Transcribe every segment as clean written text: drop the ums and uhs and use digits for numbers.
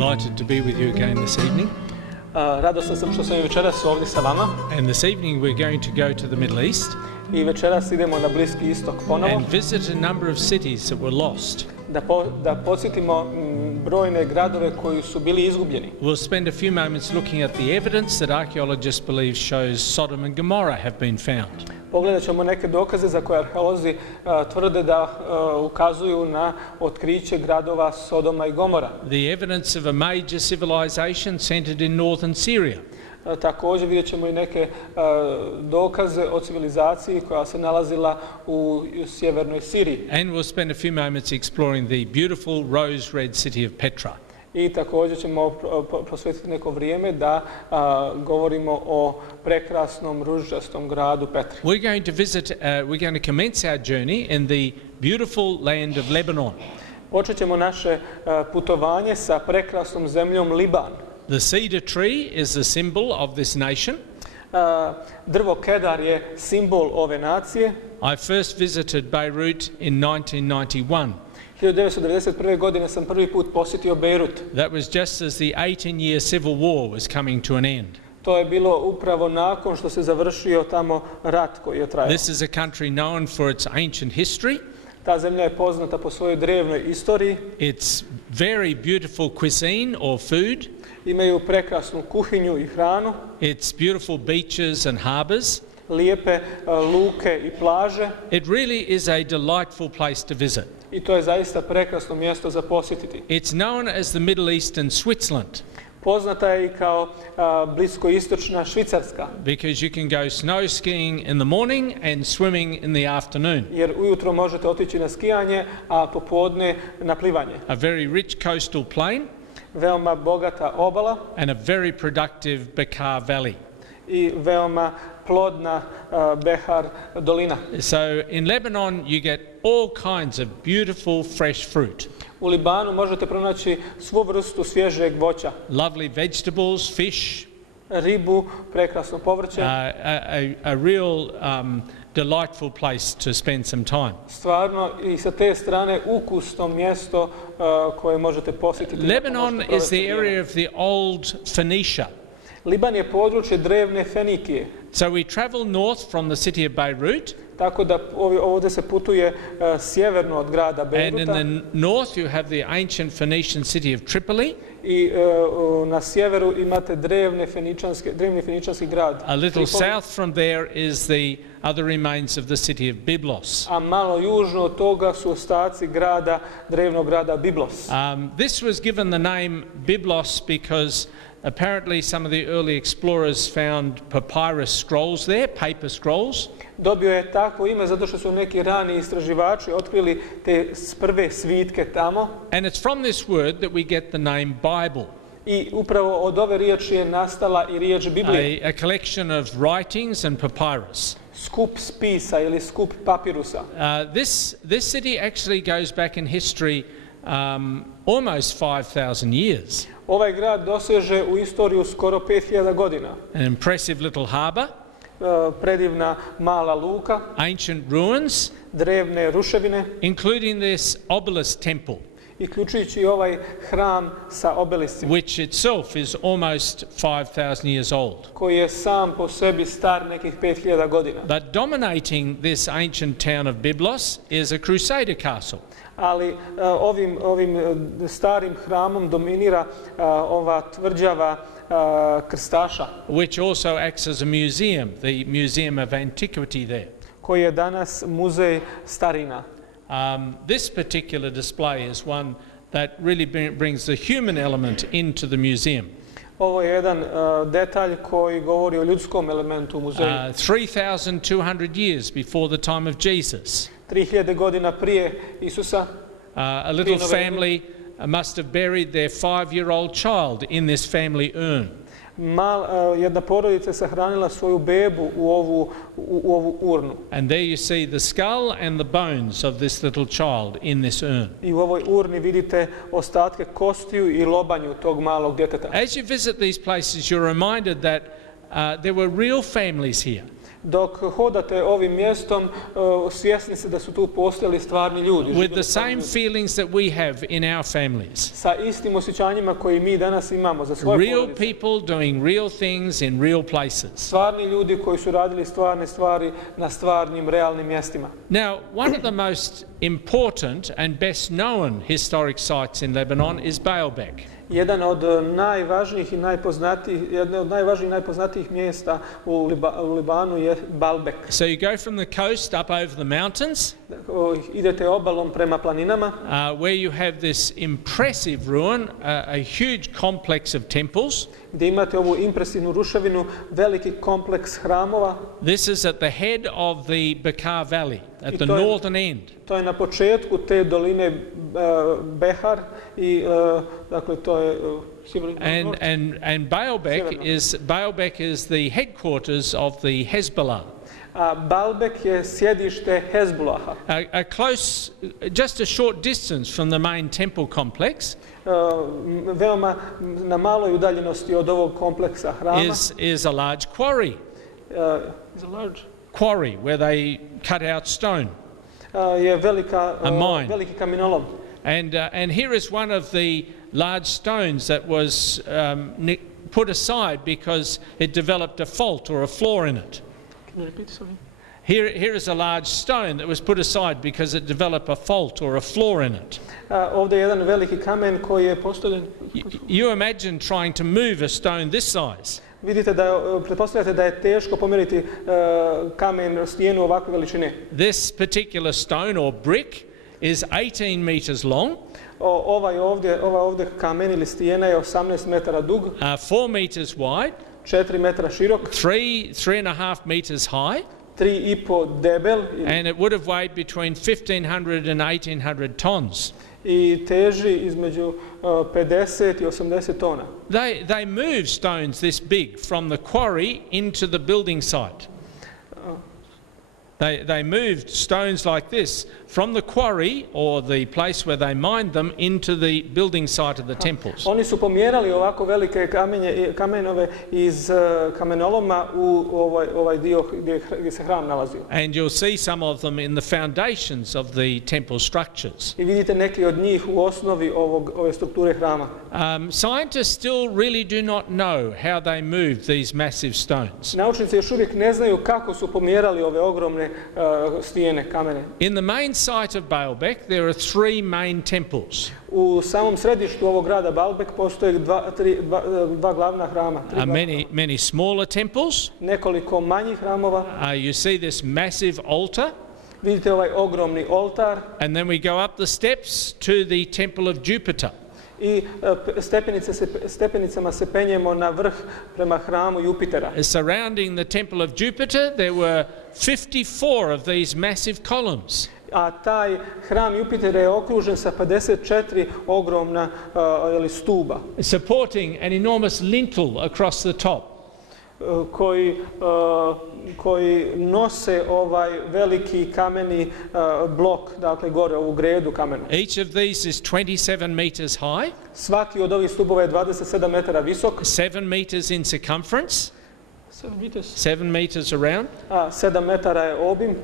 Delighted to be with you again this evening. Radostan sam što sam i večeras ovdje sa vama. And this evening we're going to go to the Middle East I večeras idemo na Bliski istok ponovo. and visit a number of cities that were lost. Da podsjetimo brojne gradove koji su bili izgubljeni. We'll spend a few moments looking at the evidence that archaeologists believe shows Sodom and Gomorrah have been found. Pogledat ćemo neke dokaze za koje arheolozi tvrde da ukazuju na otkriće gradova Sodoma i Gomora. The evidence of a major civilization centered in northern Syria. Također vidjet ćemo i neke dokaze o civilizaciji koja se nalazila u sjevernoj Siriji. And we'll spend a few moments exploring the beautiful rose red city of Petra. I također ćemo posvetiti neko vrijeme da govorimo o prekrasnom ružičastom gradu Petri. We're going to commence our journey in the beautiful land of Lebanon. Počet ćemo naše putovanje sa prekrasnom zemljom Liban. The cedar tree is the symbol of this nation. Drvo kedar je simbol ove nacije. I first visited Beirut in 1991. 1991. godine sam prvi put posjetio Beirut. That was just as the 18-year civil war was coming to an end. To je bilo upravo nakon što se završio tamo rat koji je trajao. This is a country known for its ancient history. Ta zemlja je poznata po svojoj drevnoj istoriji. Its very beautiful cuisine or food. Imaju prekrasnu kuhinju i hranu. Its beautiful beaches and harbors. Lijepe luke i plaže. It really is a delightful place to visit. I to je zaista prekrasno mjesto za posjetiti. It's known as the Middle Eastern Switzerland. Poznata je i kao bliskoistočna Švicarska. Because you can go snow skiing in the morning and swimming in the afternoon. Jer ujutro možete otići na skijanje, a popodne na plivanje. A very rich coastal plain. Veoma bogata obala. And a very productive Bekaa Valley. I veoma plodna Behar dolina. So in Lebanon you get all kinds of beautiful fresh fruit. U Libanu možete pronaći svu vrstu svježeg voća. Lovely vegetables, fish. Ribu, prekrasno povrće. A real delightful place to spend some time. Stvarno i sa te strane ukusno mjesto koje možete posjetiti. Lebanon is the area of the old Phoenicia. Liban je područje drevne Fenikije. So we travel north from the city of Beirut. Tako da ovdje se putuje sjeverno od grada Beiruta. And in the north you have the ancient Phoenician city of Tripoli. I na sjeveru imate drevni feničanski grad. A little south from there is the other remains of the city of Byblos. A malo južno od toga su ostaci drevnog grada Byblos. This was given the name Byblos because apparently some of the early explorers found papyrus scrolls there, paper scrolls. Dobio je takvo ime zato što su neki rani istraživači otkrili te prve svitke tamo. And it's from this word that we get the name Bible. I upravo od ove riječi je nastala i riječ Biblije. A collection of writings and papyrus. Skup spisa ili skup papirusa. This city actually goes back in history almost 5,000 years. Ovaj grad doseže u istoriju skoro 5.000 godina. An impressive little harbor. Predivna mala luka. Ancient ruins. Drevne ruševine. Including this obelisk temple. Uključujući ovaj hram sa obeliscima. Which itself is almost 5,000 years old. Koji je sam po sebi star nekih 5.000 godina. But dominating this ancient town of Byblos is a Crusader castle. Ali ovim starim hramom dominira ova tvrđava krstaša. Which also acts as a museum, the Museum of Antiquity there. Koji je danas muzej starina. This particular display is one that really brings the human element into the museum. Ovo je jedan detalj koji govori o ljudskom elementu u muzeju. 3,200 years before the time of Jesus. 3000 godina prije Isusa. A little family must have buried their 5-year-old child in this family urn. Jedna porodica sahranila svoju bebu u ovu urnu. And there you see the skull and the bones of this little child in this urn. I u ovoj urni vidite ostatke kostiju i lobanju tog malog djeteta. As you visit these places, you're reminded that there were real families here. Dok hodate ovim mjestom, svjesni ste da su tu postojali stvarni ljudi. with the same feelings that we have in our families. Sa istim osjećanjima koji mi danas imamo za svoje Real porodice. people doing real things in real places. Stvarni ljudi koji su radili stvarne stvari na stvarnim, realnim mjestima. Now, one of the most important and best known historic sites in Lebanon is Baalbek. Jedan od najvažnijih i najpoznatijih mjesta u Libanu je Baalbek. So you go from the coast up over the mountains, Idete obalom prema planinama, where you have this impressive ruin, a huge complex of temples. gdje imate ovu impresivnu ruševinu, veliki kompleks hramova. This is at the head of the Bekaa Valley, at the northern end. To je na početku te doline Behar i dakle to je And Baalbek is the headquarters of the Hezbollah. A Baalbek je sjedište Hezbolaha. Just a short distance from the main temple complex Veoma na maloj udaljenosti od ovog kompleksa hrama is a large quarry. Quarry where they cut out stone. Je veliki kamenolom. And here is one of the large stones that was put aside because it developed a fault or a flaw in it. Can you repeat, sorry? Here is a large stone that was put aside because it developed a fault or a flaw in it. Ovdje je jedan veliki kamen koji je postavljen. You imagine trying to move a stone this size. Vidite pretpostavljate da je teško pomjeriti kamen, stijenu ovakve veličine. This particular stone or brick is 18 meters long. Ova ovdje kamen ili stijena je 18 metara dug, 4 meters wide, 4 metra širok, 3.5 meters high, 3,5 debel, and it would have weighed between 1,500 and 1,800 tons. I teži između 50 i 80 tona. They move stones this big from the quarry into the building site. They moved stones like this from the quarry or the place where they mined them into the building site of the temples. Oni su pomjerali ovako velike kamenove iz kamenoloma u ovaj dio gdje se hram nalazio. And you'll see some of them in the foundations of the temple structures. I vidite neki od njih u osnovi ove strukture hrama. Scientists still really do not know how they moved these massive stones. Naučnici još uvijek ne znaju kako su pomjerali ove ogromne stijene, kamene. In the main site of Baalbek there are 3 main temples. U samom središtu ovog grada Baalbek postoje dva glavna hrama. Many smaller temples. Nekoliko manjih hramova. You see this massive altar. Vidite ovaj ogromni oltar. And then we go up the steps to the temple of Jupiter. I stepenicama se penjemo na vrh prema hramu Jupitera. Surrounding the temple of Jupiter there were 54 of these massive columns. A taj hram Jupitera je okružen sa 54 ogromna stuba. Supporting an enormous lintel across the top. Koji nose ovaj veliki kameni blok, dakle gore ovu gredu kamenu. Each of these is 27 meters high. Svaki od ovih stubova je 27 metara visok. 7 meters in circumference. 7 meters around. 7 metara je obim.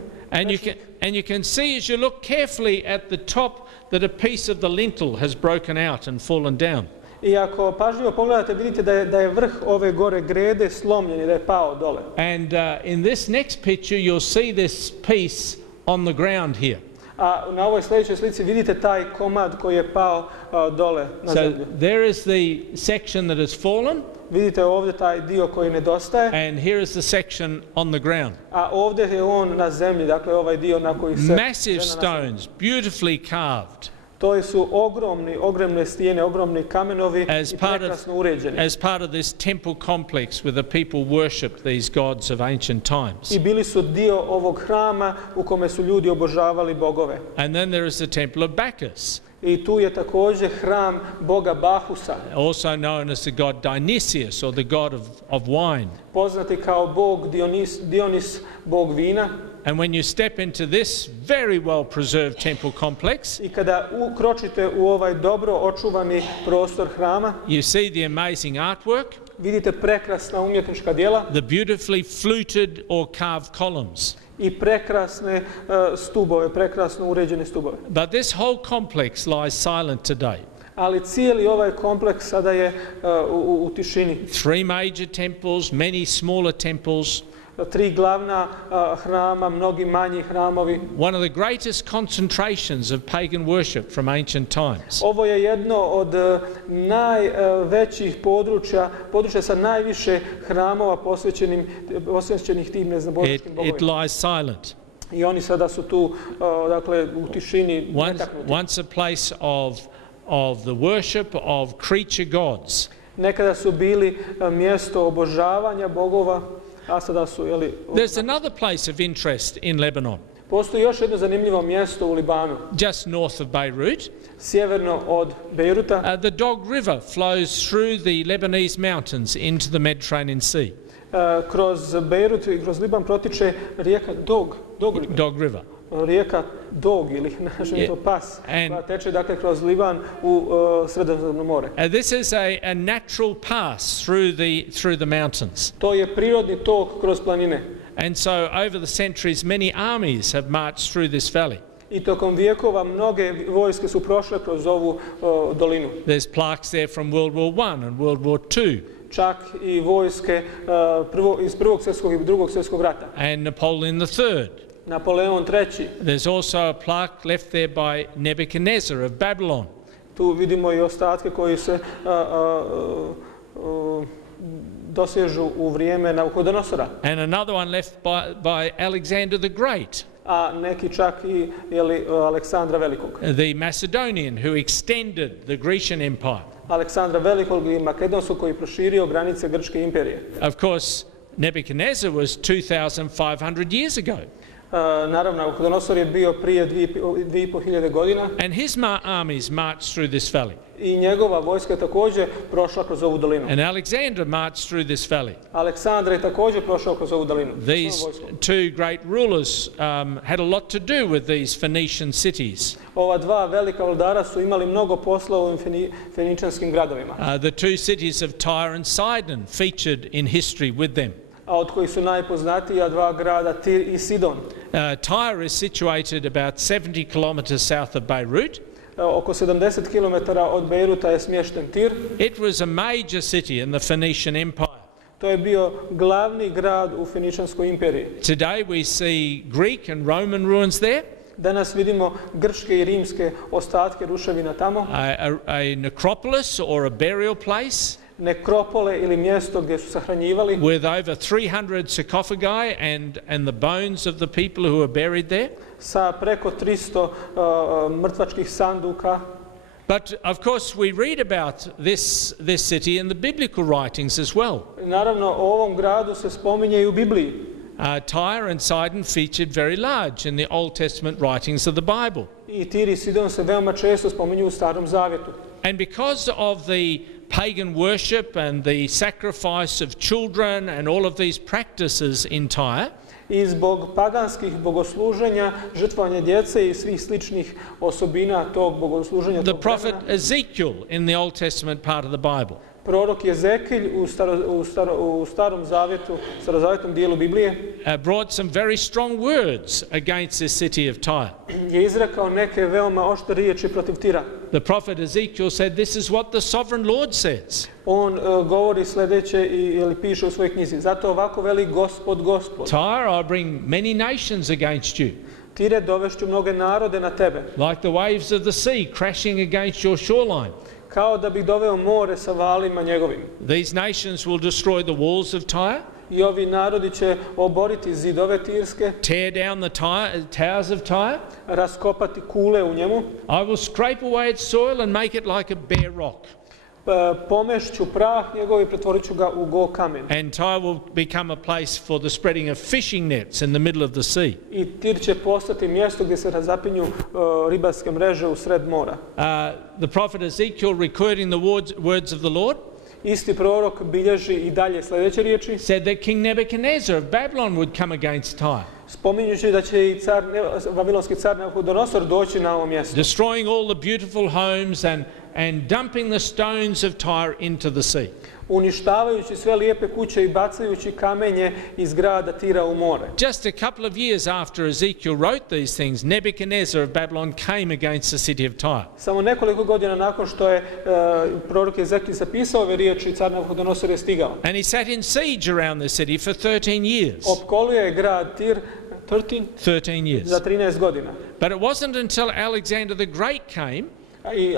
And you can see as you look carefully at the top that a piece of the lintel has broken out and fallen down. I ako pažljivo pogledate, vidite da je vrh ove gore grede slomljen i da je pao dole. And in this next picture you'll see this piece on the ground here. A na ovoj sljedećoj slici vidite taj komad koji je pao dole na zemlju. So there is the section that has fallen. Vidite ovdje taj dio koji nedostaje. And here is the section on the ground. A ovdje je on na zemlji, dakle ovaj dio na koji se massive stones, beautifully carved. To su ogromne stijene, ogromni kamenovi i prekrasno uređeni. As part of this temple complex where the people worship these gods of ancient times. I bili su dio ovog hrama u kome su ljudi obožavali bogove. And then there is the temple of Bacchus. I tu je također hram boga Bahusa. Also known as the god Dionysius or the god of wine. Poznati kao bog Dionis, bog vina. And when you step into this very well preserved temple complex, I kada ukročite u ovaj dobro očuvani prostor hrama, you see the amazing artwork. vidite prekrasna umjetnička djela the beautifully fluted or carved columns. i prekrasne stubove, prekrasno uređene stubove. But this whole complex lies silent today. Ali cijeli ovaj kompleks sada je u tišini. 3 major temples, many smaller temples. 3 glavna hrama, mnogi manji hramovi. One of the greatest concentrations of pagan worship from ancient times. Ovo je jedno od najvećih područja sa najviše hramova posvećenih tim neznabožačkim bogovima. It lies silent. I oni sada su tu, dakle, u tišini netaknuti. Once a place of the worship of creature gods. Nekada su bili mjesto obožavanja bogova, a sada su, There's another place of interest in Lebanon. Postoji još jedno zanimljivo mjesto u Libanu. Just north of Beirut. Sjeverno od Bejruta. The Dog River flows through the Lebanese mountains into the Mediterranean Sea. Kroz Bejrut i kroz Liban protiče rijeka Dog River. Rijeka Dog ili našem to pas, koja teče dakle kroz Liban u Sredozemno more. This is a natural pass through the mountains. To je prirodni tok kroz planine. And so over the centuries many armies have marched through this valley. I tokom vijekova mnoge vojske su prošle kroz ovu dolinu. There's plaques there from World War I and World War II. Čak i vojske iz Prvog svjetskog i Drugog svjetskog rata. And Napoleon III. Napoleon III. There's also a plaque left there by Nebuchadnezzar of Babylon. Tu vidimo i ostatke koji se dosežu u vrijeme Nabucodonosora. And another one left by Alexander the Great. A neki čak i Aleksandra Velikog. The Macedonian who extended the Grecian Empire. Aleksandra Velikog i Makedonskog koji proširio granice Grčke imperije. Of course, Nebuchadnezzar was 2500 years ago. Naravno, Nabucodonosor je bio prije 2500 godina. And his armies marched through this valley. I njegova vojska je također prošla kroz ovu dolinu. And Alexander marched through this valley. Aleksandar je također prošao kroz ovu dolinu. These two great rulers had a lot to do with these Phoenician cities. Ova dva velika vladara su imali mnogo posla u ovim feničanskim gradovima. The two cities of Tyre and Sidon featured in history with them. A od kojih su najpoznatija dva grada Tir i Sidon. Tyre is situated about 70 kilometers south of Beirut. Oko 70 km od Bejruta je smješten Tir. It was a major city in the Phoenician Empire. To je bio glavni grad u Feničanskoj imperiji. Today we see Greek and Roman ruins there. Danas vidimo grčke i rimske ostatke ruševina tamo. A necropolis or a burial place. Nekropole ili mjesto gdje su sahranjivali. With over 300 sarcophagi and the bones of the people who are buried there. Sa preko 300 mrtvačkih sanduka. But of course we read about this city in the biblical writings as well. Naravno, o ovom gradu se spominje i u Bibliji. Tyre and Sidon featured very large in the Old Testament writings of the Bible. I Tir i Sidon se veoma često spominju u Starom Zavjetu. And because of the pagan worship and the sacrifice of children and all of these practices in Tyre, i zbog paganskih bogosluženja, žrtvovanja djece i svih sličnih osobina tog bogosluženja the tog prophet vremena, Ezekiel in the Old Testament part of the Bible prorok Jezekilj u Starom Zavjetu, starozavjetnom dijelu Biblije, brought some very strong words against this city of Tyre. je izrekao neke veoma oštre riječi protiv Tira. The prophet Ezekiel said, "This is what the sovereign Lord says." On govori sljedeće ili piše u svojoj knjizi. Zato ovako veli Gospod, Gospod. Tyre, I bring many nations against you. Tire, dovešću mnoge narode na tebe. Like the waves of the sea crashing against your shoreline. Kao da bih doveo more sa valima njegovim. These nations will destroy the walls of Tyre. I ovi narodi će oboriti zidove Tirske. Tear down the towers of Tyre. Raskopati kule u njemu. I will scrape away its soil and make it like a bare rock. Pomešću prah njegov i pretvorit ću ga u go kamen. And Tyre will become a place for the spreading of fishing nets in the middle of the sea. I Tir će postati mjesto gdje se razapinju ribarske mreže u sred mora. The prophet Ezekiel, recording the words of the Lord, Isti prorok bilježi i dalje sljedeće riječi. Said that King Nebuchadnezzar of Babylon would come against Tyre. Spominjući da će i babilonski car Nabucodonosor doći na ovo mjesto. Destroying all the beautiful homes and dumping the stones of Tyre into the sea. uništavajući sve lijepe kuće i bacajući kamenje iz grada Tira u more. Just a couple of years after Ezekiel wrote these things, Nebuchadnezzar of Babylon came against the city of Tyre. Samo nekoliko godina nakon što je prorok Ezekij zapisao ove riječi, car Nabuhodonozor je stigao. And he sat in siege around the city for 13 years. Opkolio je grad Tir 13 years. za 13 godina. But it wasn't until Alexander the Great came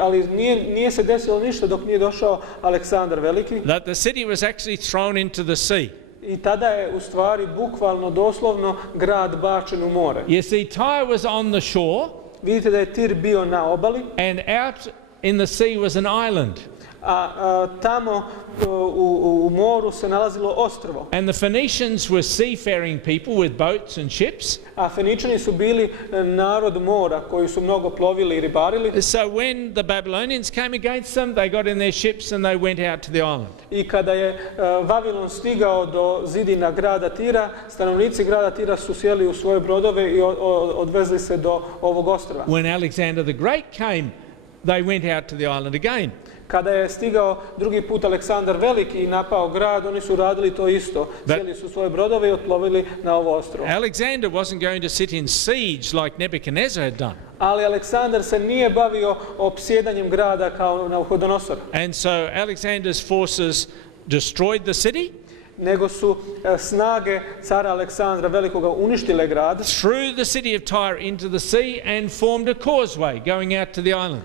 Ali nije se desilo ništa dok nije došao Aleksandar Veliki. that the city was actually thrown into the sea. I tada je u stvari bukvalno, doslovno grad bačen u more. You see, Tyre was on the shore, Vidite da je Tir bio na obali, and out in the sea was an island. a tamo u moru se nalazilo ostrvo. And the Phoenicians were seafaring people with boats and ships. A Feničani su bili narod mora koji su mnogo plovili i ribarili. So when the Babylonians came against them, they got in their ships and they went out to the island. I kada je Vavilon stigao do zidina grada Tira, stanovnici grada Tira su sjeli u svoje brodove i odvezli se do ovog ostrva. When Alexander the Great came, they went out to the island again. Kada je stigao drugi put Aleksandar Veliki i napao grad, oni su radili to isto. Sjeli su svoje brodove i otplovili na ovo ostrvo. Alexander wasn't going to sit in siege like Nebuchadnezzar had done. Ali Aleksandar se nije bavio opsjedanjem grada kao Nabuhodonozor. And so Alexander's forces destroyed the city, Nego su snage cara Aleksandra Velikoga uništile grad, threw the city of Tyre into the sea and formed a causeway going out to the island.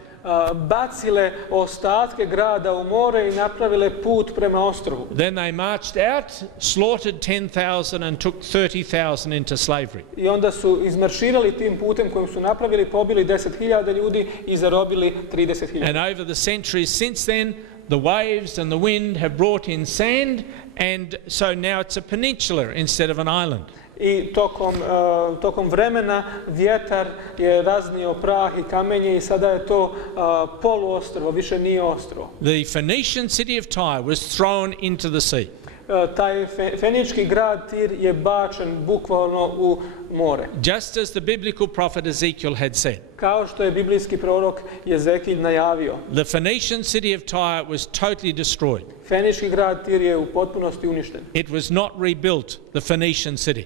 Bacile ostatke grada u more i napravile put prema ostrvu. Then they marched out, slaughtered 10,000 and took 30,000 into slavery. I onda su izmarširali tim putem kojim su napravili, pobili 10.000 ljudi i zarobili 30.000. And over the centuries since then, the waves and the wind have brought in sand, and so now it's a peninsula instead of an island. I tokom vremena vjetar je raznio prah i kamenje i sada je to poluostrvo, više nije ostrvo. The Phoenician city of Tyre was thrown into the sea. Taj fenički grad Tir je bačen bukvalno u more. Just as the biblical prophet Ezekiel had said. Kao što je biblijski prorok Ezekij najavio. The Phoenician city of Tyre was totally destroyed. Fenički grad Tir je u potpunosti uništen. It was not rebuilt, the Phoenician city.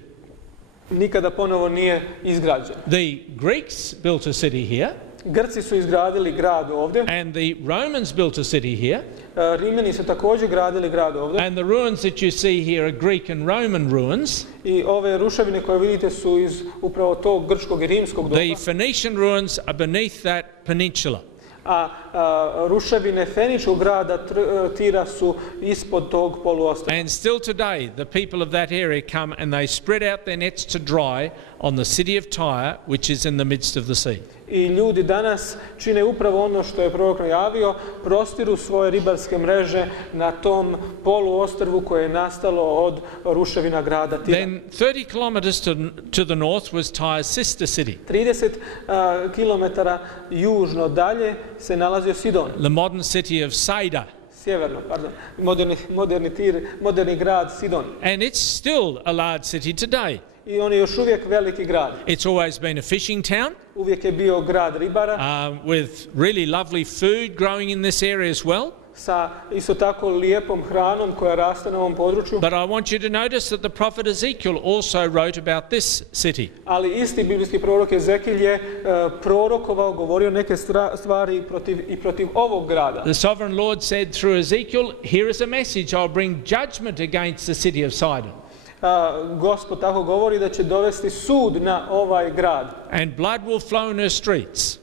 Nikada ponovo nije izgrađen. The Greeks built a city here. Grci su izgradili grad ovdje. And the Romans built a city here. Rimljani su također gradili grad ovdje. And the ruins that you see here are Greek and Roman ruins. I ove ruševine koje vidite su iz upravo tog grčkog i rimskog doba. The Phoenician ruins are beneath that peninsula. A ruševine feničkog grada Tira su ispod tog poluostrva. And still today the people of that area come and they spread out their nets to dry on the city of Tyre, which is in the midst of the sea. I ljudi danas čine upravo ono što je prorok najavio, prostiru svoje ribarske mreže na tom poluostrvu koje je nastalo od ruševina grada Tira. Then 30 kilometers to the north was Tyre's sister city. 30 kilometara južno dalje se nalazio Sidon. The modern city of Sada. Sjeverno, pardon. Moderni grad Sidon. And it's still a large city today. I on je još uvijek veliki grad. It's always been a fishing town. Uvijek je bio grad ribara. With really lovely food growing in this area as well. Sa isto tako lijepom hranom koja raste na ovom području. But I want you to notice that the prophet Ezekiel also wrote about this city. Ali isti biblijski prorok Ezekij je prorokovao, govorio neke stvari protiv ovog grada. The sovereign Lord said through Ezekiel, here is a message, I'll bring judgment against the city of Sidon. Gospod tako govori da će dovesti sud na ovaj grad. And blood will flow in her streets.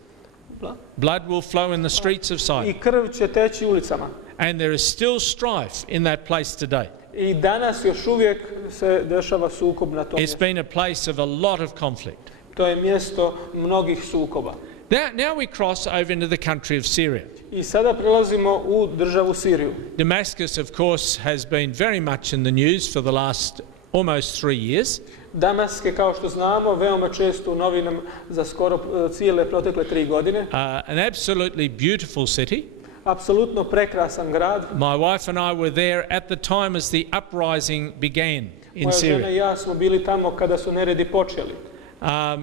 Blood will flow in the streets of Sidon. I krv će teći ulicama. And there is still strife in that place today. I danas još uvijek se dešava sukob na tom mjestu. It's been a place of a lot of conflict. To je mjesto mnogih sukoba. Now we cross over into the country of Syria. I sada prelazimo u državu Siriju. Damascus, of course, has been very much in the news for the last almost 3 years. Damask je, kao što znamo, veoma često u novinama za skoro cijele protekle 3 godine. An absolutely beautiful city. Apsolutno prekrasan grad. My wife and I were there at the time as the uprising began in Syria. Moja žena i ja smo bili tamo kada su neredi počeli.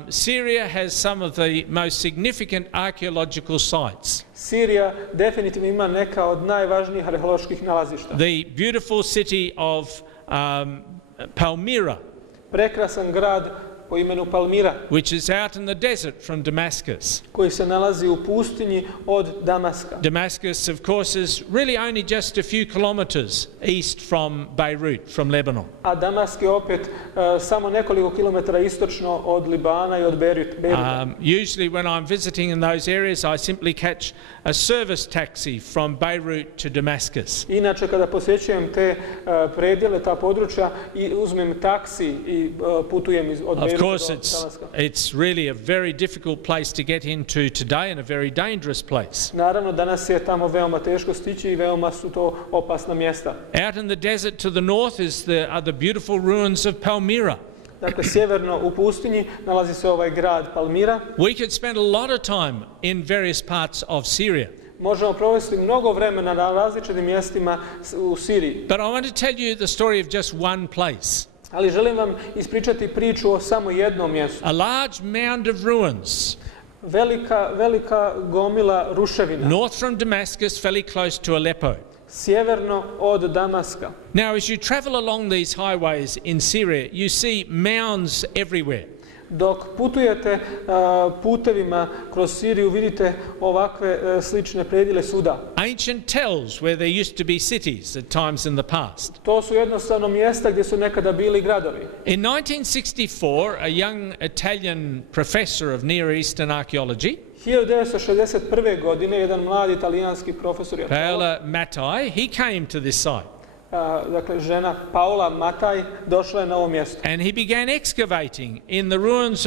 Syria has some of the most significant archaeological sites. Sirija definitivno ima neka od najvažnijih arheoloških nalazišta. The beautiful city of Palmyra, Prekrasan grad po imenu Palmira, which is out in the desert from Damascus. koji se nalazi u pustinji od Damaska. Damascus, of course, is really only just a few kilometers east from Beirut, from Lebanon. A Damask je opet samo nekoliko kilometara istočno od Libana i od Beiruta. Usually when I'm visiting in those areas, I simply catch a service taxi from Beirut to Damascus. Inače, kada posjećujem te predjele, ta područja, i uzmem taksi i putujem od Beiruta. Of course, it's really a very difficult place to get into today and a very dangerous place. Naravno, danas je tamo veoma teško stići i veoma su to opasna mjesta. Out in the desert to the north are the beautiful ruins of Palmyra. Dakle, sjeverno u pustinji nalazi se ovaj grad Palmira. We could spend a lot of time in various parts of Syria. Možemo provesti mnogo vremena na različitim mjestima u Siriji. But I want to tell you the story of just one place. Ali želim vam ispričati priču o samo jednom mjestu. A large mound of ruins. Velika gomila ruševina. North from Damascus, fairly close to Aleppo. Sjeverno od Damaska. Now, as you travel along these highways in Syria, you see mounds everywhere. Dok putujete putevima kroz Siriju, vidite ovakve slične predjele svuda. Ancient tells where there used to be cities at times in the past. To su jednostavno mjesta gdje su nekada bili gradovi. In 1964, a young Italian professor of Near Eastern archaeology, 1961. godine jedan mladi italijanski profesor Paola Mattai, he came to this site. Dakle, žena Paola Mattai došla je na ovo mjesto. And he began excavating in the ruins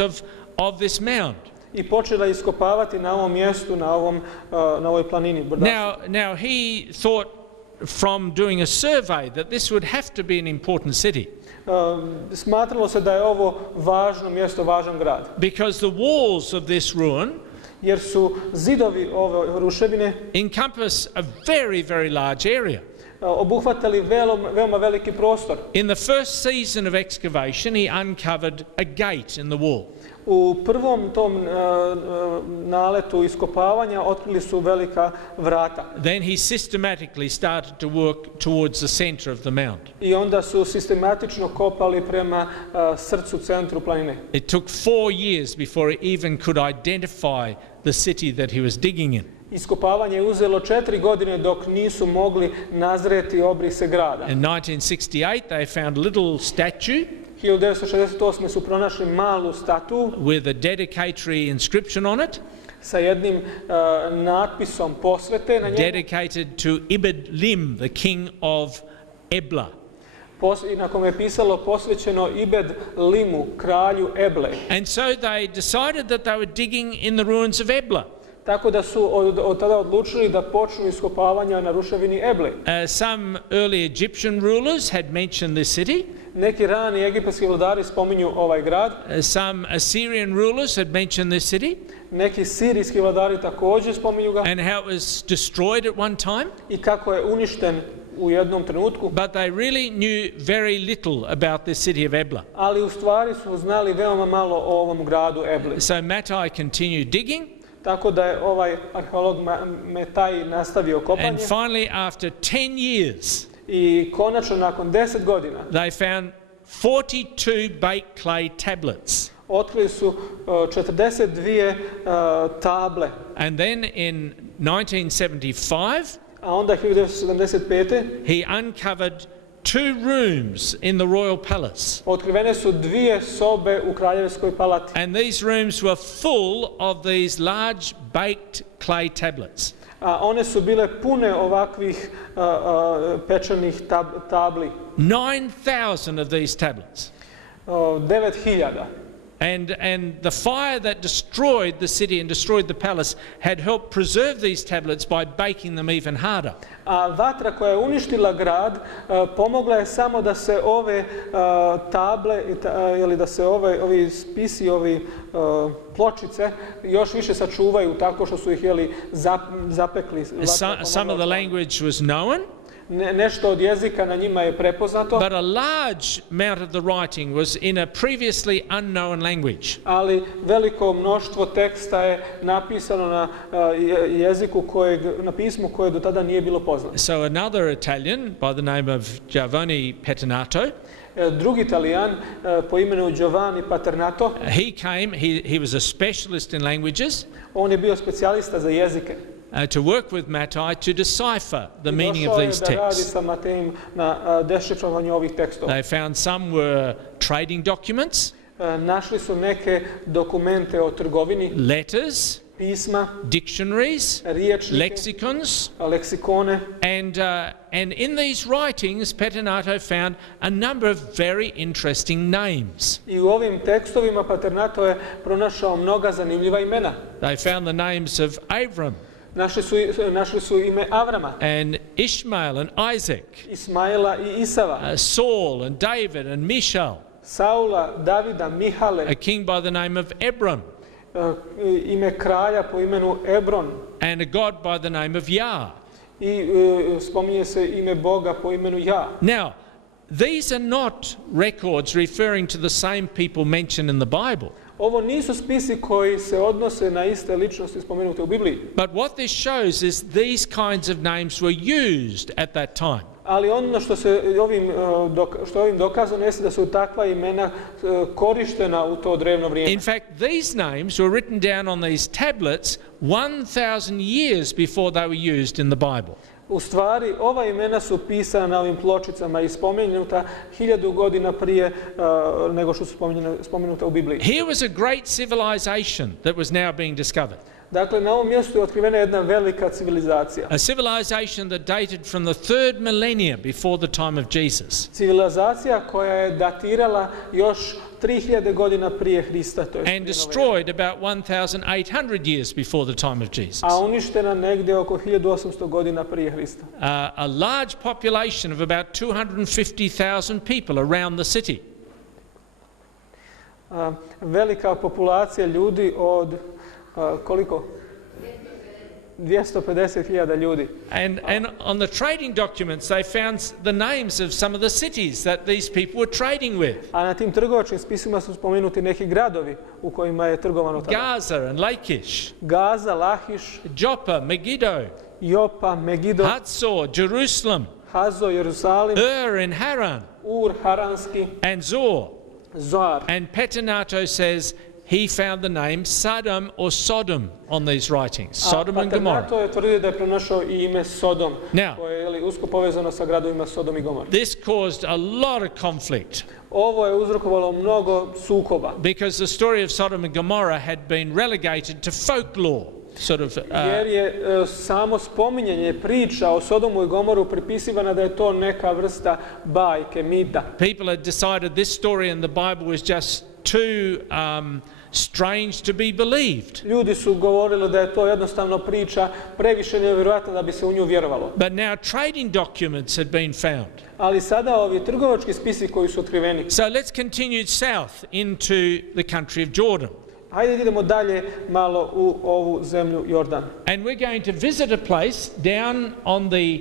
of this mound. I počela iskopavati na ovom mjestu, na ovoj planini. Now he thought from doing a survey that this would have to be an important city. Smatralo se da je ovo važno mjesto, važan grad. Because the walls of this ruin, jer su zidovi ove ruševine, encompass a very, very large area. Obuhvatali veoma veliki prostor. In the first season of excavation, he uncovered a gate in the wall. U prvom tom naletu iskopavanja otkrili su velika vrata. Then he systematically started to work towards the center of the mound. I onda su sistematično kopali prema srcu, centru planine. It took 4 years before he even could identify the city that he was digging in. Iskopavanje je uzelo 4 godine dok nisu mogli nazreti obrise grada. In 1968 they found a little statue 1968. su pronašli malu statu with a dedicatory inscription on it, sa jednim natpisom posvete na njemu, dedicated to Ibn Lim, the king of Ebla. I na kome je pisalo posvećeno Ibn Limu, kralju Eble. And so they decided that they were digging in the ruins of Ebla. Tako da su od tada odlučili da počnu iskopavanja na ruševini Eble. Some early Egyptian rulers had mentioned this city. Neki rani egipatski vladari spominju ovaj grad. Some Assyrian rulers had mentioned this city. Neki sirijski vladari također spominju ga. And how it was destroyed at one time. I kako je uništen u jednom trenutku. But they really knew very little about this city of Ebla. Ali u stvari su znali veoma malo o ovom gradu Ebli. So Mattai continued digging. Tako da je ovaj arheolog Mattai nastavio kopanje. And finally, after 10 years, i konačno nakon 10 godina, they found 42 baked clay tablets. Otkrili su 42 table. And then in 1975, a onda 1975. he uncovered 2 rooms in the royal palace. Otkrivene su 2 sobe u kraljevskoj palati. And these rooms were full of these large baked clay tablets. A one su bile pune ovakvih pečenih tabli. 9,000 of these tablets. 9,000. And the fire that destroyed the city and destroyed the palace had helped preserve these tablets by baking them even harder. A vatra koja je uništila grad pomogla je samo da se ove table ili da se ovi spisi, ovi pločice još više sačuvaju tako što su ih zapekli. Some of the language was known. Nešto od jezika na njima je prepoznato, but a large amount of the writing was in a previously unknown language. ali veliko mnoštvo teksta je napisano na jeziku na pismu koje do tada nije bilo poznato. So another Italian by the name of Giovanni Pettinato, Drugi Italijan po imenu Giovanni Paternato, he was a specialist in languages, on je bio specijalista za jezike. To work with Mattai to decipher the meaning of these Došao je da radi texts. sa Matejom na dešifrovanju ovih tekstova. They found some were trading documents, Našli su neke dokumente o trgovini, letters, pisma, dictionaries, riječnike, lexicons, leksikone. and in these writings, Pettinato found a number of very interesting names. I u ovim tekstovima Paternato je pronašao mnoga zanimljiva imena. They found the names of Abram Našli su ime Avrama, and Ishmael and Isaac, Ismaila i Isava, Saul and David and Michal, Saula, Davida, Mihale, a king by the name of Ebron, ime kraja po imenu Ebron, and a god by the name of Yah. I spominje se ime Boga po imenu Ja. Now, these are not records referring to the same people mentioned in the Bible. Ovo nisu spisi koji se odnose na iste ličnosti spomenute u Bibliji. But what this shows is these kinds of names were used at that time. Ali ono što je ovim dokazano jeste da su takva imena korištena u to drevno vrijeme. In fact, these names were written down on these tablets 1000 years before they were used in the Bible. U stvari, ova imena su pisana na ovim pločicama i spomenuta 1000 godina prije nego što su spomenuta u Bibliji. Here was a great civilization that was now being discovered. Dakle, na ovom mjestu je otkrivena jedna velika civilizacija. A civilization that dated from the 3rd millennia before the time of Jesus. Civilizacija koja je datirala još 3000 godina prije Hrista. And destroyed about 1800 years before the time of Jesus. A uništena negdje oko 1800 godina prije Hrista. A large population of about 250,000 people around the city. Velika populacija ljudi od koliko? 250,000 ljudi. And on the trading documents they found the names of some of the cities that these people were trading with. A na tim trgovačkim spisima su spomenuti neki gradovi u kojima je trgovano tada. Gaza and Lachish. Gaza, Lahiš, Joppa, Megiddo. Jopa, Megiddo, Hatzor, Jerusalem. Hazo, Jerusalim, In Haran. Ur, Haranski, And Zor. Zoar. And Pettinato says he found the name Sodom or Sodom on these writings. Sodom and Gomorrah. Paternato je tvrdio da je pronašao i ime Sodom, Now, koje je usko povezano sa gradovima Sodom i Gomor. this caused a lot of conflict Ovo je uzrokovalo mnogo sukoba. because the story of Sodom and Gomorrah had been relegated to folklore. Jer je samo spominjanje priča o Sodomu i Gomoru pripisivana da je to neka vrsta bajke, mita. People had decided this story in the Bible was just too strange to be believed. Ljudi su govorili da je to jednostavno priča previše nevjerojatna da bi se u nju vjerovalo. But now trading documents had been found. Ali sada ovi trgovački spisi koji su otkriveni. So let's continue south into the country of Jordan. Hajde idemo dalje malo u ovu zemlju Jordan. And we're going to visit a place down on the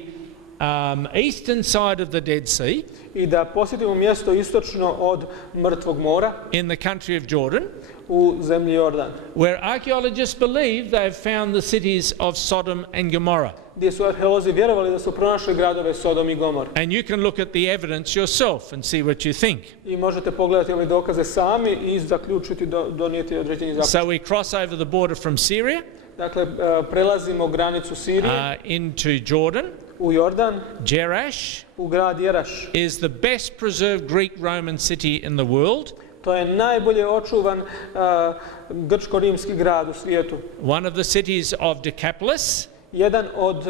eastern side of the Dead Sea. I da posjetimo mjesto istočno od Mrtvog mora In the country of Jordan, u zemlji Jordan. where archaeologists believe they have found the cities of Sodom and Gomorrah. Gdje su arheolozi vjerovali da su pronašli gradove Sodom i Gomor. And you can look at the evidence yourself and see what you think. I možete pogledati ove dokaze sami i zaključiti, donijeti određeni zaključak. So we cross over the border from Syria Dakle, prelazimo granicu Sirije into Jordan. u Jordan, Jerash u grad Jeraš. is the best preserved Greek Roman city in the world. To je najbolje očuvan grčko-rimski grad u svijetu. One of the cities of Decapolis. Jedan od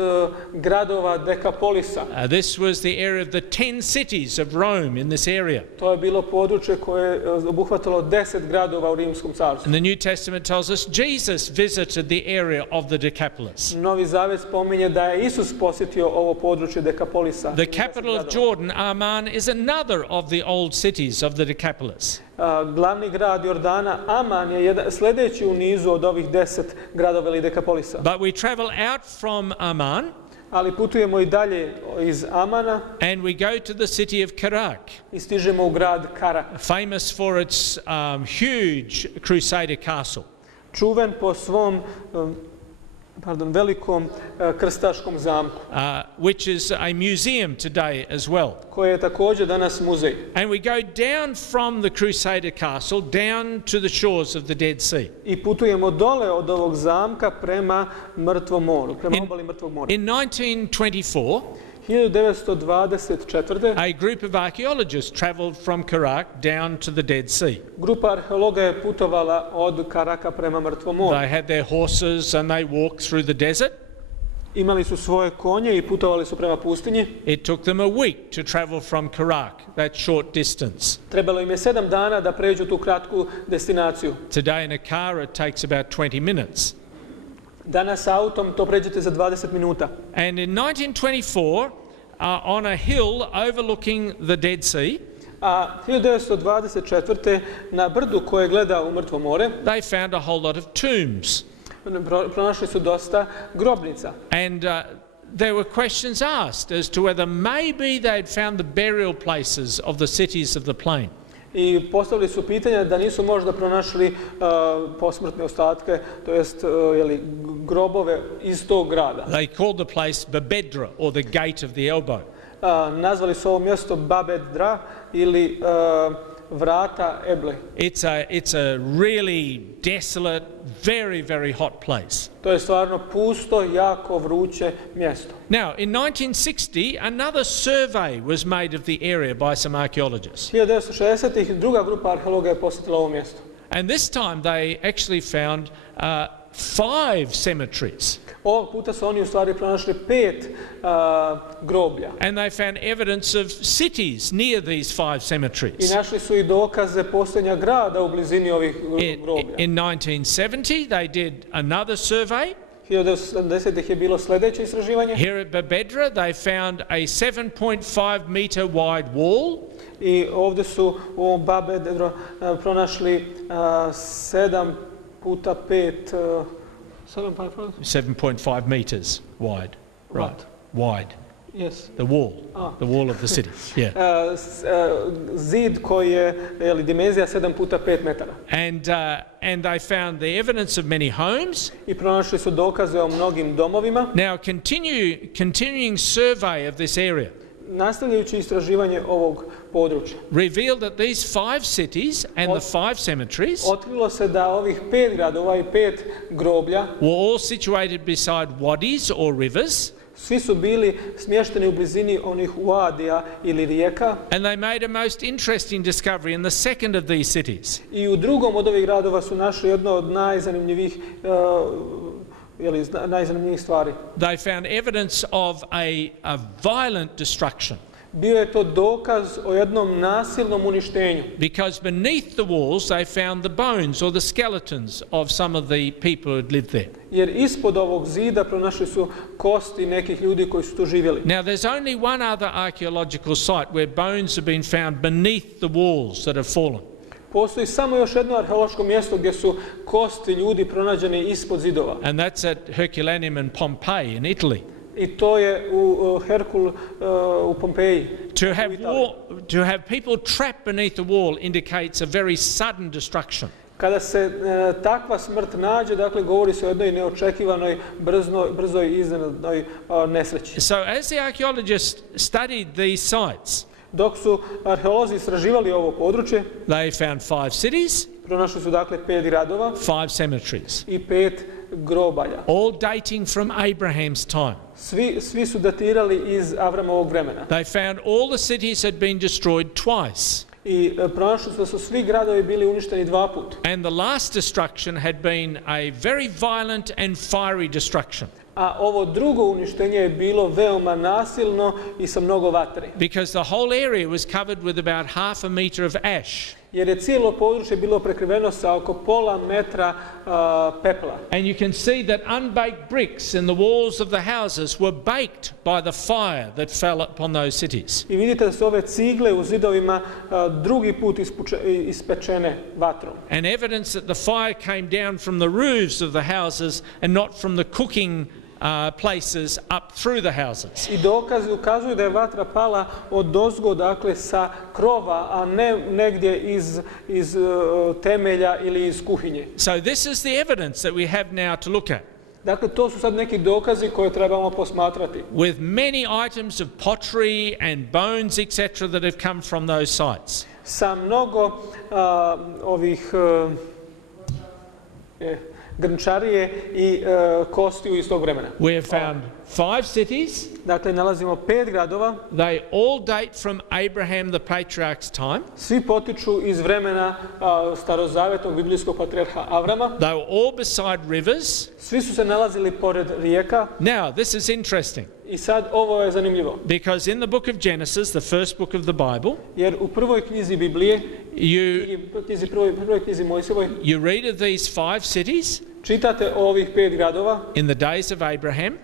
gradova Dekapolisa. This was the area of the 10 cities of Rome in this area. To je bilo područje koje je obuhvatalo 10 gradova u Rimskom carstvu. And the New Testament tells us Jesus visited the area of the Decapolis. Novi Zavet spominje da je Isus posjetio ovo područje Dekapolisa. The capital of Jordan, Amman, is another of the old cities of the Decapolis. Glavni grad Jordana, Aman, je sljedeći u nizu od ovih 10 gradova ili Dekapolisa. But we travel out from Amman ali putujemo i dalje iz Amana and we go to the city of Karak, i stižemo u grad Karak, famous for its huge Crusader castle. Čuven po svom velikom krstaškom zamku, which is a museum today as well. koji je također danas muzej. And we go down from the Crusader castle down to the shores of the Dead Sea. I putujemo dole od ovog zamka prema Mrtvom moru, prema obali Mrtvog mora. In 1924, 1924. a group of archaeologists traveled from Karak down to the Dead Sea. Grupa arheologa je putovala od Karaka prema Mrtvom moru. They had their horses and they walked through the desert. Imali su svoje konje i putovali su prema pustinji. It took them a week to travel from Karak, that short distance. Trebalo im je 7 dana da pređu tu kratku destinaciju. Today in a car it takes about 20 minutes. Danas autom to pređete za 20 minuta. And in 1924, on a hill overlooking the Dead Sea, A 1924. na brdu koje gleda u Mrtvo more, they found a whole lot of tombs. pronašli su dosta grobnica. And there were questions asked as to whether maybe they'd found the burial places of the cities of the plain. I postavili su pitanja da nisu možda pronašli posmrtne ostatke, to jest grobove iz tog grada. They called the place Babedra, or the gate of the elbow. Nazvali su ovo mjesto Babedra ili vrata Eble. It's a really desolate, very, very hot place. To je stvarno pusto, jako vruće mjesto. Now, in 1960, another survey was made of the area by some archaeologists. 1960-ih druga grupa arheologa je posjetila ovo mjesto. And this time they actually found 5 cemeteries. Ovog puta su oni u stvari pronašli 5 groblja. And they found evidence of cities near these 5 cemeteries. I našli su i dokaze postojanja grada u blizini ovih groblja. In 1970, they did another survey. 1970-ih je bilo sljedeće istraživanje. Here at Babedra, they found a 7.5 meter wide wall. I ovdje su u ovom Babedru pronašli 7 puta 5 7.5 meters wide. Right. Wide. Yes. The wall. The wall of the city. Yeah. Zid koji je dimenzija 7 puta 5 metara. And they found the evidence of many homes. I pronašli su dokaze o mnogim domovima. Now continuing survey of this area. Nastavljajući istraživanje ovog područja, revealed that these 5 cities and the 5 cemeteries otkrilo se da ovih 5 gradova i 5 groblja were all situated beside wadis or rivers. Svi su bili smješteni u blizini onih wadija ili rijeka. And they made a most interesting discovery in the second of these cities. I u drugom od ovih gradova su našli jedno od najzanimljivijih stvari. They found evidence of a violent destruction. Bio je to dokaz o jednom nasilnom uništenju. Because beneath the walls they found the bones or the skeletons of some of the people who had lived there. Jer ispod ovog zida pronašli su kosti nekih ljudi koji su tu živjeli. Now there's only one other archaeological site where bones have been found beneath the walls that have fallen. Postoji samo još jedno arheološko mjesto gdje su kosti ljudi pronađene ispod zidova. And that's at Herculaneum in Pompeii in Italy. I to je u Herkul u Pompeji. To have people trapped beneath the wall indicates a very sudden destruction. Kada se takva smrt nađe, dakle govori se o jednoj neočekivanoj, brzoj i iznenadnoj nesreći. So as the archaeologists studied these sites, dok su arheolozi istraživali ovo područje, they found 5 cities, pronašli su dakle 5 gradova, 5 cemeteries, i 5 grobalja. All dating from Abraham's time. Svi su datirali iz Avramovog vremena. They found all the cities had been destroyed twice. I pronašli su da su svi gradovi bili uništeni 2 puta. And the last destruction had been a very violent and fiery destruction. A ovo drugo uništenje je bilo veoma nasilno i sa mnogo vatre. Because the whole area was covered with about half a meter of ash. Jer je cijelo područje bilo prekriveno sa oko pola metra pepla. And you can see that unbaked bricks in the walls of the houses were baked by the fire that fell upon those cities. I vidite da su ove cigle u zidovima drugi put ispečene vatrom. And evidence that the fire came down from the roofs of the houses and not from the cooking places up through the houses. I dokazi ukazuju da je vatra pala odozgo, dakle sa krova, a ne negdje iz temelja ili iz kuhinje. So this is the evidence that we have now to look at. Dakle, to su sad neki dokazi koje trebamo posmatrati. With many items of pottery and bones, etc., that have come from those sites. Sa mnogo ovih grnčarije i kostiju iz tog vremena. We have found 5 cities. Dakle, nalazimo 5 gradova. They all date from Abraham the patriarch's time. Svi potiču iz vremena starozavetnog biblijskog patrijarha Avrama. They were all beside rivers. Svi su se nalazili pored rijeka. Now, this is interesting. I sad ovo je zanimljivo. Because in the book of Genesis, the first book of the Bible, Jer u prvoj knjizi Biblije, prvoj knjizi Mojsijevoj, you read of these 5 cities čitate o ovih 5 gradova in the days of Abraham.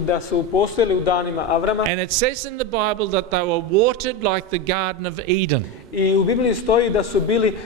Da su postojali u danima Avrama. And it says in the Bible that they were watered like the Garden of Eden. I u Bibliji stoji da su bili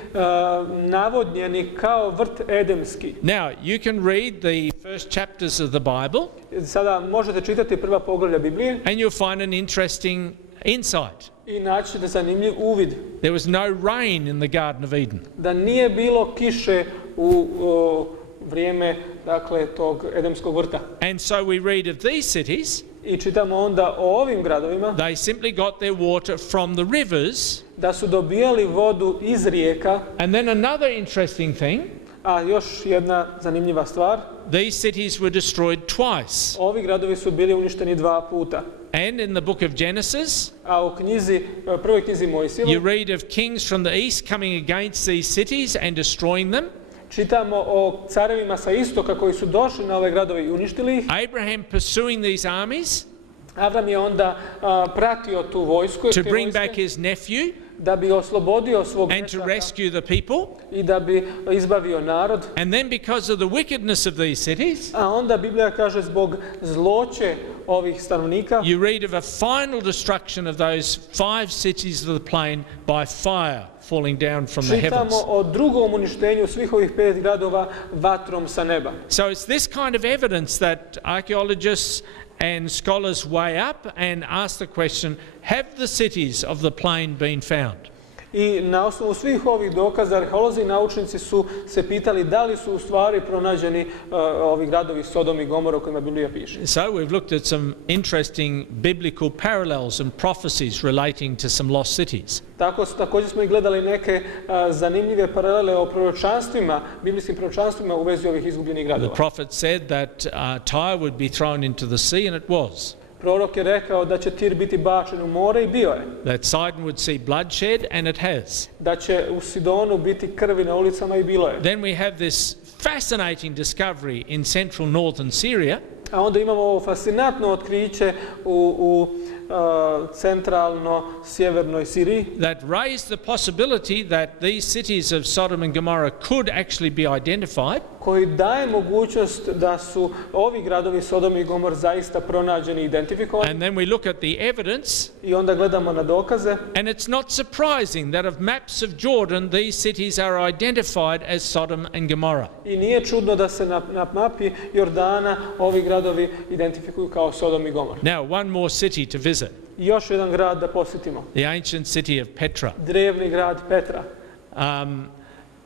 navodnjeni kao vrt edemski. Now, you can read the first chapters of the Bible. Sada možete čitati prva poglavlja Biblije. And you'll find an interesting insight. I naći ćete zanimljiv uvid. There was no rain in the Garden of Eden. Da nije bilo kiše u vrijeme, dakle, tog edemskog vrta. And so we read of these cities. I čitamo onda o ovim gradovima. They simply got their water from the rivers. Da su dobijali vodu iz rijeka. And then another interesting thing. A još jedna zanimljiva stvar. These cities were destroyed twice. Ovi gradovi su bili uništeni 2 puta. And in the book of Genesis, a u prvoj knjizi Mojsijevoj, you read of kings from the east coming against these cities and destroying them. Čitamo o carevima sa istoka koji su došli na ove gradove i uništili ih. Abraham pursuing these armies. Avram je onda pratio tu vojsku to bring back his nephew. Da bi oslobodio svog and to rescue the people. I da bi izbavio narod. And then because of the wickedness of these cities, a onda Biblija kaže zbog zloće ovih stanovnika, you read of a final destruction of those 5 cities of the plain by fire falling down from the heavens. Čitamo o drugom uništenju svih ovih 5 gradova vatrom sa neba. So it's this kind of evidence that archaeologists and scholars weigh up and ask the question, have the cities of the plain been found? I na osnovu svih ovih dokaza arheolozi i naučnici su se pitali da li su u stvari pronađeni ovi gradovi Sodom i Gomora o kojima Biblija piše. So we've looked at some interesting biblical parallels and prophecies relating to some lost cities. Također smo i gledali neke zanimljive paralele o proročanstvima, biblijskim proročanstvima u vezi ovih izgubljenih gradova. The prophet said that Tyre would be thrown into the sea, and it was. Prorok je rekao da će Tir biti bačen u more i bio je. That Sidon would see bloodshed, and it has. Da će u Sidonu biti krvi na ulicama i bilo je. Then we have this fascinating discovery in central northern Syria. A onda imamo ovo fascinantno otkriće u centralno sjevernoj Siriji. That raised the possibility that these cities of Sodom and Gomorrah could actually be identified. Koji daje mogućnost da su ovi gradovi Sodom i Gomor zaista pronađeni i identifikovani. And then we look at the evidence. I onda gledamo na dokaze. And it's not surprising that of maps of Jordan these cities are identified as Sodom and Gomorrah. I nije čudno da se na mapi Jordana ovi gradovi identifikuju kao Sodom i Gomor. Now one more city to visit. Još jedan grad da posjetimo. The ancient city of Petra. Drevni grad Petra.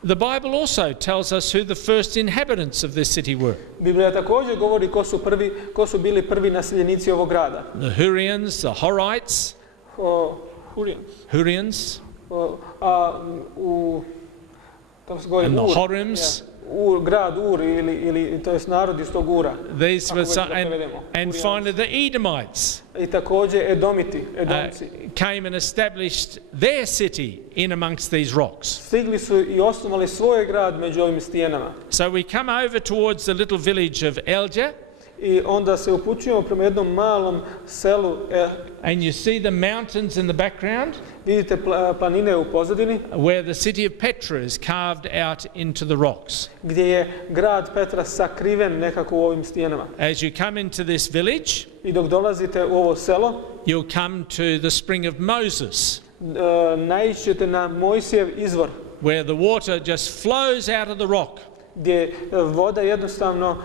The Bible also tells us who the first inhabitants of this city were. Biblija također govori ko su bili prvi naseljenici ovog grada. The Hurrians, the Horites. Hurrians. And the Horims. Grad Ur ili to jest narod iz tog Ura. These were and finally the Edomites. I također Edomci came and established their city in amongst these rocks. Stigli su i osnovali svoj grad među ovim stijenama. So we come over towards the little village of Elja. I onda se upućujemo prema jednom malom selu. And you see the mountains in the background. Vidite planine u pozadini. Where the city of Petra is carved out into the rocks. Gdje je grad Petra sakriven nekako u ovim stijenama. As you come into this village. I dok dolazite u ovo selo. You'll come to the spring of Moses. Naići ćete na Mojsijev izvor. Where the water just flows out of the rock. gdje voda jednostavno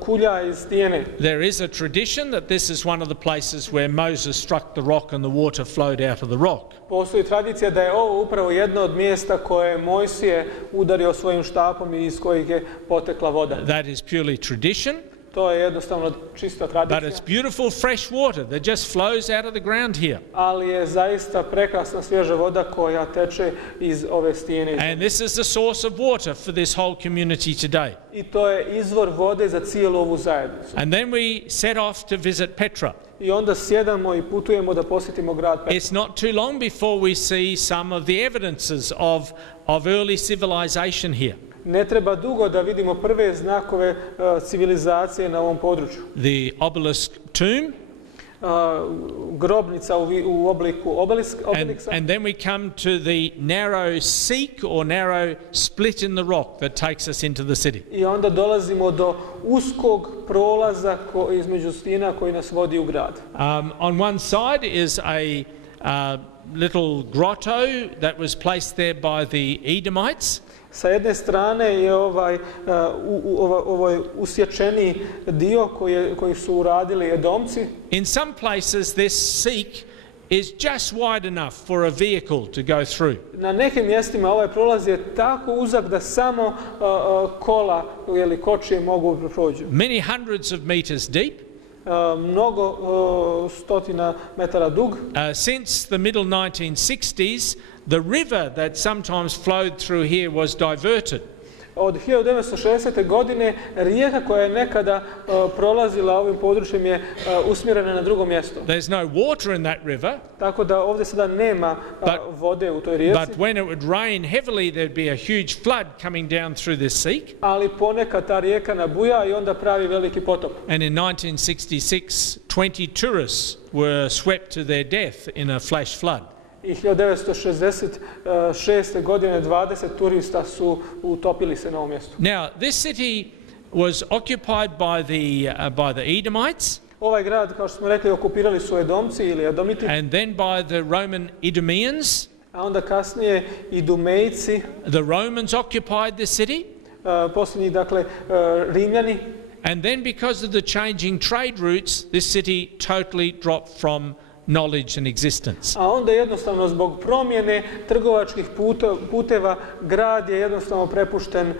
kulja iz stijene. There is a tradition that this is one of the places where Moses struck the rock and the water flowed out of the rock. Postoji tradicija da je ovo upravo jedno od mjesta koje je Mojsije udario svojim štapom i iz kojih je potekla voda. That is purely tradition. To je jednostavno čista tradicija. But it's beautiful fresh water that just flows out of the ground here. Ali je zaista prekrasna svježa voda koja teče iz ove stijene. And this is the source of water for this whole community today. I to je izvor vode za cijelu ovu zajednicu. And then we set off to visit Petra. I onda sjedamo i putujemo da posjetimo grad Petra. It's not too long before we see some of the evidences of early civilization here. Ne treba dugo da vidimo prve znakove civilizacije na ovom području. The obelisk tomb. Grobnica u obliku obeliksa. And then we come to the narrow seek or narrow split in the rock that takes us into the city. I onda dolazimo do uskog prolaza između stijena koji nas vodi u grad. On one side is a little grotto that was placed there by the Edomites. Sa jedne strane je ovaj usječeni dio koji su uradili Edomci. In some places this seek is just wide enough for a vehicle to go through. Na nekim mjestima ovaj prolaz je tako uzak da samo kola ili kočije mogu proći. Many hundreds of meters deep. Mnogo stotina metara dug. Since the middle 1960s, the river that sometimes flowed through here was diverted. Od 1960. godine rijeka koja je nekada prolazila ovim područjem je usmjerena na drugo mjesto. There's no water in that river. Tako da ovdje sada nema vode u toj rijeci. But when it would rain heavily, there'd be a huge flood coming down through this seek. Ali ponekad ta rijeka nabuja i onda pravi veliki potop. And in 1966, 20 tourists were swept to their death in a flash flood. I 1966. godine 20 turista su utopili se na ovom mjestu. Now, this city was occupied by the Edomites. Ovaj grad, kao što smo rekli, okupirali su Edomci ili Edomiti. And then by the Roman Idumeans. A onda kasnije Idumejci. The Romans occupied the city. Posljednji, dakle, Rimljani. And then because of the changing trade routes, this city totally dropped from knowledge and existence. A onda jednostavno zbog promjene trgovačkih puteva grad je jednostavno prepušten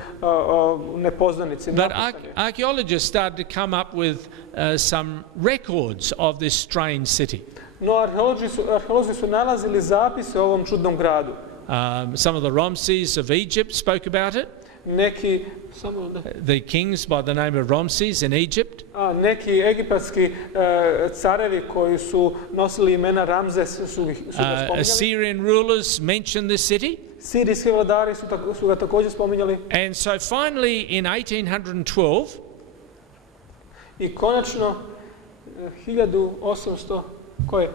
nepoznanici. But archaeologists started to come up with some records of this strange city. No, arheolozi su nalazili zapise o ovom čudnom gradu. Some of the Ramses of Egypt spoke about it. The kings by the name of Ramses in Egypt. Neki egipatski carevi koji su nosili imena Ramzes su ga spominjali. Assyrian rulers mentioned this city. Sirijski vladari su ga također spominjali. And so finally in 1812 i konačno 1800 koje?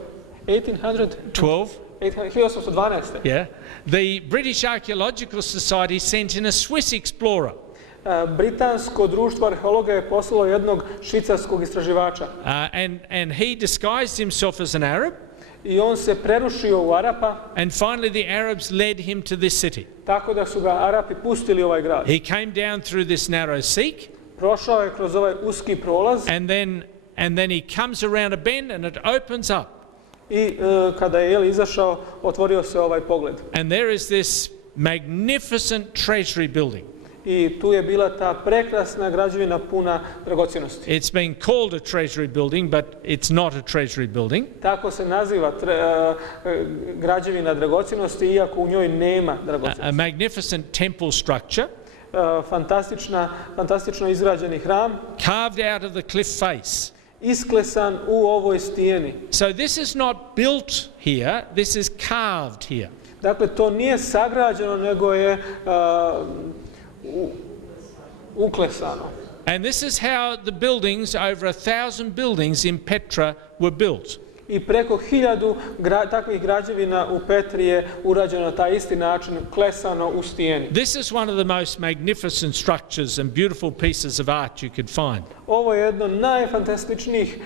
1812. Yeah. The British Archaeological Society sent in a Swiss explorer. Britansko društvo arheologa je poslalo jednog švicarskog istraživača. And he disguised himself as an Arab. I on se prerušio u Arapa. And finally the Arabs led him to this city. Tako da su ga Arapi pustili u ovaj grad. He came down through this narrow seek. Prošao je kroz ovaj uski prolaz. And then he comes around a bend and it opens up. I kada je izašao, otvorio se ovaj pogled. And there is this magnificent treasury building. I tu je bila ta prekrasna građevina puna dragocjenosti. It's been called a treasury building, but it's not a treasury building. Tako se naziva građevina dragocjenosti, iako u njoj nema dragocjenosti. A magnificent temple structure. Fantastično izgrađeni hram. Carved out of the cliff face. Isklesan u ovoj stijeni. So this is not built here, this is carved here. Dakle, to nije sagrađeno, nego je uklesano. And this is how the buildings, over 1,000 buildings in Petra were built. I preko 1000 takvih građevina u Petri je urađeno na taj isti način, klesano u stijeni. This is one of the most magnificent structures and beautiful pieces of art you could find. Ovo je jedno najfantastičnijih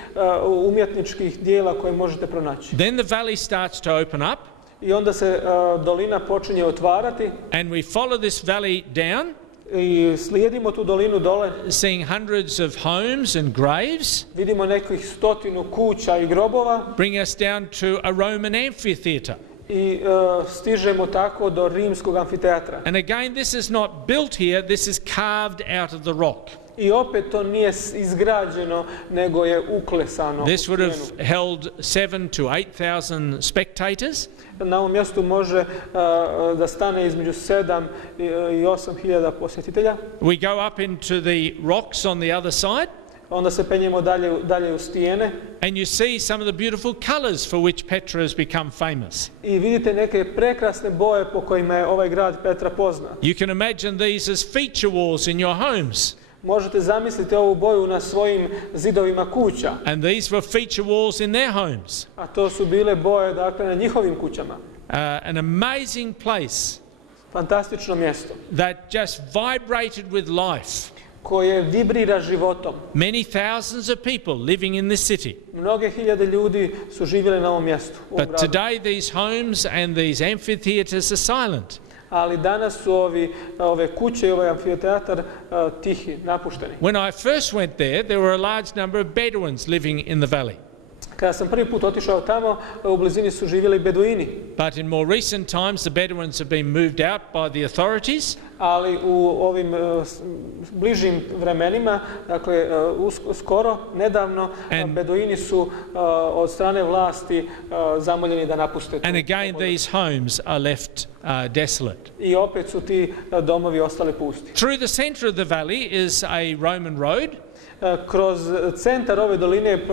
umjetničkih dijela koje možete pronaći. Then the valley starts to open up. I onda se dolina počinje otvarati. And we follow this valley down. I slijedimo tu dolinu dole. Seeing hundreds of homes and graves. Vidimo nekih 100 kuća i grobova. Bring us down to a Roman amphitheater. I stižemo tako do rimskog amfiteatra. And again, this is not built here, this is carved out of the rock. I opet to nije izgrađeno, nego je uklesano. This would have held 7,000 to 8,000 spectators. Na ovom mjestu može da stane između 7 i 8.000 posjetitelja. We go up into the rocks on the other side. Onda se penjemo dalje u stijene. And you see some of the beautiful colors for which Petra has become famous. I vidite neke prekrasne boje po kojima je ovaj grad Petra poznat. You can imagine these as feature walls in your homes. Možete zamisliti ovu boju na svojim zidovima kuća. And these were feature walls in their homes. A to su bile boje, dakle, na njihovim kućama. An amazing place. Fantastično mjesto. That just vibrated with life. Koje vibrira životom. Many thousands of people living in this city. Mnoge hiljade ljudi su živjeli na ovom mjestu. But today these homes and these amphitheaters are silent. Ali danas su ove kuće i ovaj amfiteatar tihi, napušteni. When I first went there were a large number of Bedouins living in the valley. Kada sam prvi put otišao tamo, u blizini su živjeli beduini. But in more recent times the Bedouins have been moved out by the authorities. Ali u ovim bližim vremenima, dakle skoro, nedavno, beduini su od strane vlasti zamoljeni da napuste. And again these homes are left desolate. I opet su ti domovi ostali pusti. Through the center of the valley is a Roman road. Kroz centar ove doline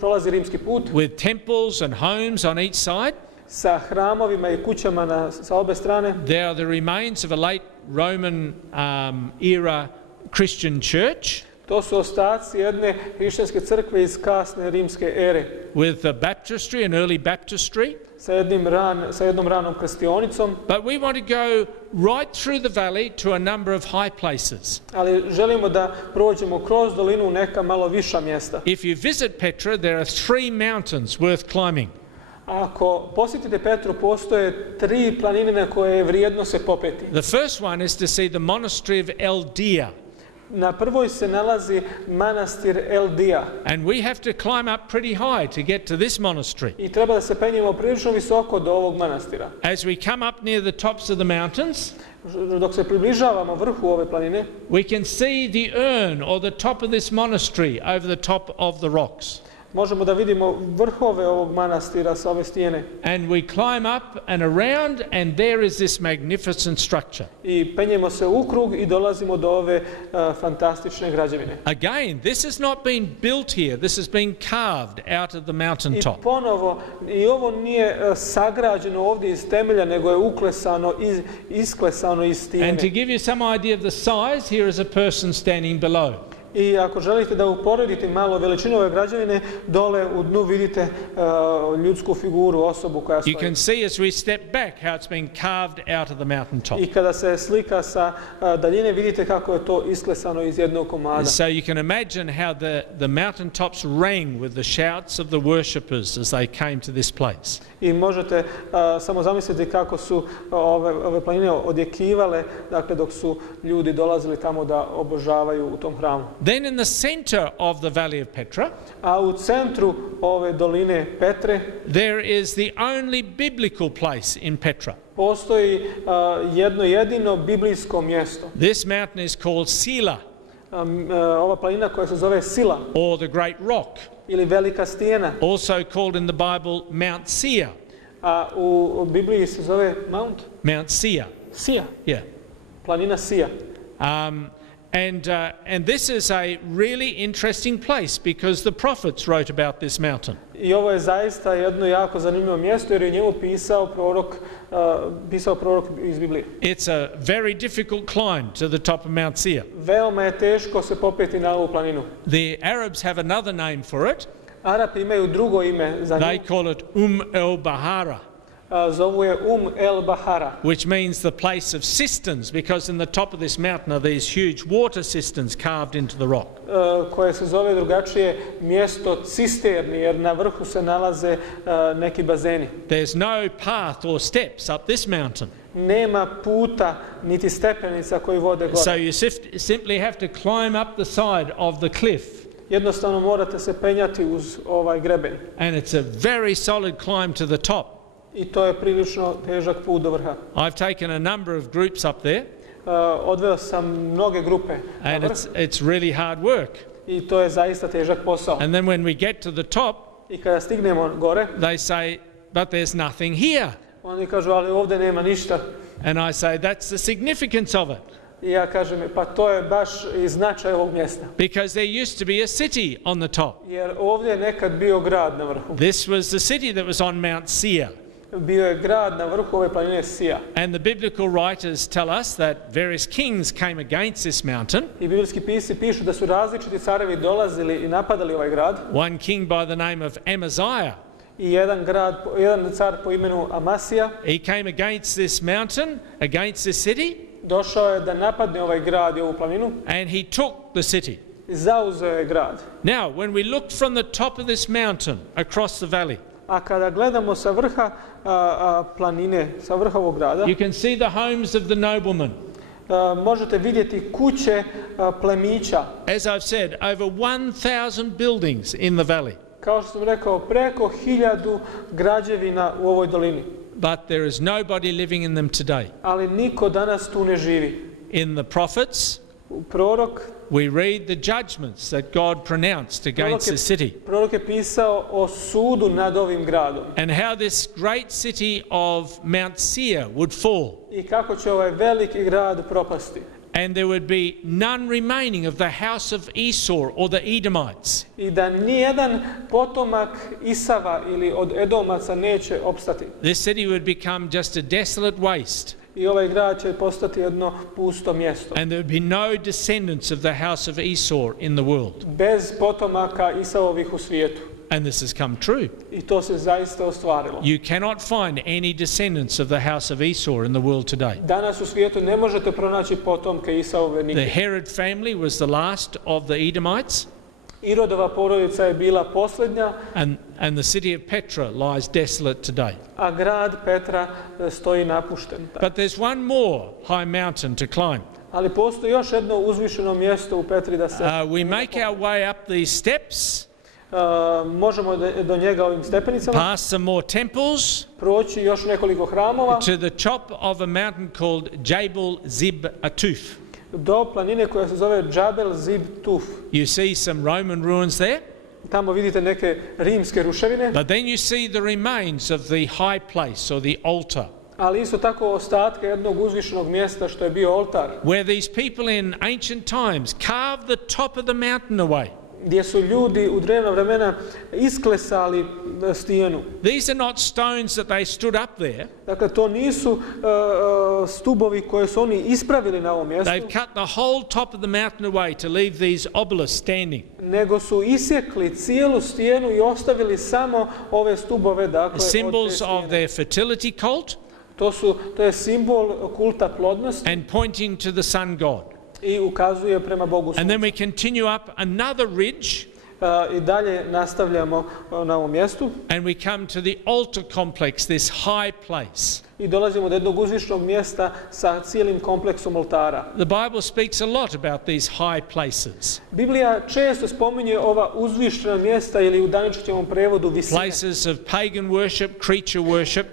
prolazi rimski put. With temples and homes on each side. Sa hramovima i kućama sa obe strane. There are the remains of a late Roman era Christian church. To su ostaci jedne hrišćanske crkve iz kasne rimske ere. With the baptistry and early baptistry. Sa jednom ranom krštionicom. But we want to go right through the valley to a number of high places. Ali želimo da prođemo kroz dolinu u neka malo viša mjesta. If you visit Petra, there are 3 mountains worth climbing. Ako posjetite Petru, postoje 3 planine na koje je vrijedno se popeti. The first one is to see the monastery of Eldia. Na prvoj se nalazi manastir Eldija. And we have to climb up pretty high to get to this monastery. I treba da se penjemo prilično visoko do ovog manastira. As we come up near the tops of the mountains, dok se približavamo vrhu ove planine, we can see the urn or the top of this monastery over the top of the rocks. Možemo da vidimo vrhove ovog manastira sa ove stijene. And we climb up and around and there is this magnificent structure. I penjemo se u krug i dolazimo do ove fantastične građevine. Again, this has not been built here. This has been carved out of the mountain top. I ponovo, i ovo nije sagrađeno ovdje iz temelja, nego je isklesano iz stijene. And to give you some idea of the size, here is a person standing below. I ako želite da uporedite malo veličinu ove građevine, dole u dnu vidite ljudsku figuru, osobu koja stoji. You can see as we step back how it's been carved out of the mountain top. I kada se slika sa daljine, vidite kako je to isklesano iz jednog komada. So you can imagine how the mountain tops rang with the shouts of the worshippers as they came to this place. I možete samo zamisliti kako su ove planine odjekivale, dakle dok su ljudi dolazili tamo da obožavaju u tom hramu. Then in the center of the valley of Petra, a u centru ove doline Petre, there is the only biblical place in Petra. Postoji jedno jedino biblijsko mjesto. This mountain is called Sila. Ova planina koja se zove Sila. Or the Great Rock. Ili velika stijena. Also called in the Bible Mount Sia. A u Bibliji se zove Mount Sia. Sia. Yeah. Planina Sia. And this is a really interesting place because the prophets wrote about this mountain. I ovo je zaista jedno jako zanimljivo mjesto jer je njemu pisao prorok iz Biblije. It's a very difficult climb to the top of Mount Sia. Veoma je teško se popeti na ovu planinu. The Arabs have another name for it. Arapi imaju drugo ime za nju. They call it el Bahara. Zovu je el Bahara. Which means the place of cisterns, because in the top of this mountain are these huge water cisterns carved into the rock. Koje se zove drugačije mjesto cisterni, jer na vrhu se nalaze neki bazeni. There's no path or steps up this mountain. Nema puta niti stepenica koji vode gore. So you simply have to climb up the side of the cliff. Jednostavno morate se penjati uz ovaj greben. And it's a very solid climb to the top. I to je prilično težak put do vrha. I've taken a number of groups up there. Odveo sam mnoge grupe na And vrh it's really hard work. i to je zaista težak posao. And then when we get to the top, I kada stignemo gore, they say, but there's nothing here. oni kažu, ali ovdje nema ništa. And I say, that's the significance of it. I ja kažem, pa to je baš i značaj ovog mjesta. Because there used to be a city on the top. Jer ovdje je nekad bio grad na vrhu. This was the city that was on Mount Seir. Bio je grad na vrhu ove planine Sija. And the biblical writers tell us that various kings came against this mountain. I biblijski pisci pišu da su različiti carevi dolazili i napadali ovaj grad. One king by the name of Amaziah. I jedan car po imenu Amasija. He came against this mountain, against this city. Došao je da napadne ovaj grad i ovu planinu. And he took the city. I zauzeo je grad. Now, when we look from the top of this mountain across the valley, A kada gledamo sa vrha planine, sa vrha ovog grada, you can see the homes of the noblemen. Možete vidjeti kuće plemića. As I've said, over 1,000 buildings in the valley. Kao što sam rekao, preko 1000 građevina u ovoj dolini. But there is nobody living in them today. Ali niko danas tu ne živi. In the prophets, U prorok, we read the judgments that God pronounced against the city. Prorok je pisao o sudu nad ovim gradom. And how this great city of Mount Seir would fall. I kako će ovaj veliki grad propasti. And there would be none remaining of the house of Esau or the Edomites. I da nijedan potomak Isava ili od Edomaca neće opstati. This city would become just a desolate waste. I ovaj grad će postati jedno pusto mjesto. And there would be no descendants of the house of Esau in the world. Bez potomaka Isavovih u svijetu. And this has come true. I to se zaista ostvarilo. You cannot find any descendants of the house of Esau in the world today. Danas u svijetu ne možete pronaći potomke Isavove nigdje. The Herod family was the last of the Edomites. Irodova porodica je bila posljednja. And the city of Petra lies desolate today. A grad Petra stoji napušten. But there's one more high mountain to climb. Ali postoji još jedno uzvišeno mjesto u Petri da se... We make our way up these steps. Možemo do njega ovim stepenicama. Past some more temples. Proći još nekoliko hramova. To the top of a mountain called Jabal Zib Atuf. Do planine koja se zove Jabal Zib Tuf. You see some Roman ruins there. Tamo vidite neke rimske ruševine. But then you see the remains of the high place or the altar. Ali isto tako ostatke jednog uzvišenog mjesta što je bio oltar. Where these people in ancient times carved the top of the mountain away. Gdje su ljudi u drevna vremena isklesali stijenu. These are not stones that they stood up there. Dakle, to nisu stubovi koje su oni ispravili na ovom mjestu. They've cut the whole top of the mountain away to leave these obelisks standing. Nego su isjekli cijelu stijenu i ostavili samo ove stubove, dakle, symbols of their fertility cult. To je simbol kulta plodnosti. And pointing to the sun god. I ukazuje prema Bogu sunca. And then we continue up another ridge. I dalje nastavljamo na ovom mjestu. And we come to the altar complex, this high place. I dolazimo do jednog uzvišnog mjesta sa cijelim kompleksom oltara. The Bible speaks a lot about these high places. Biblija često spominje ova uzvišena mjesta ili u današnjem prevodu visine. Places of pagan worship, creature worship.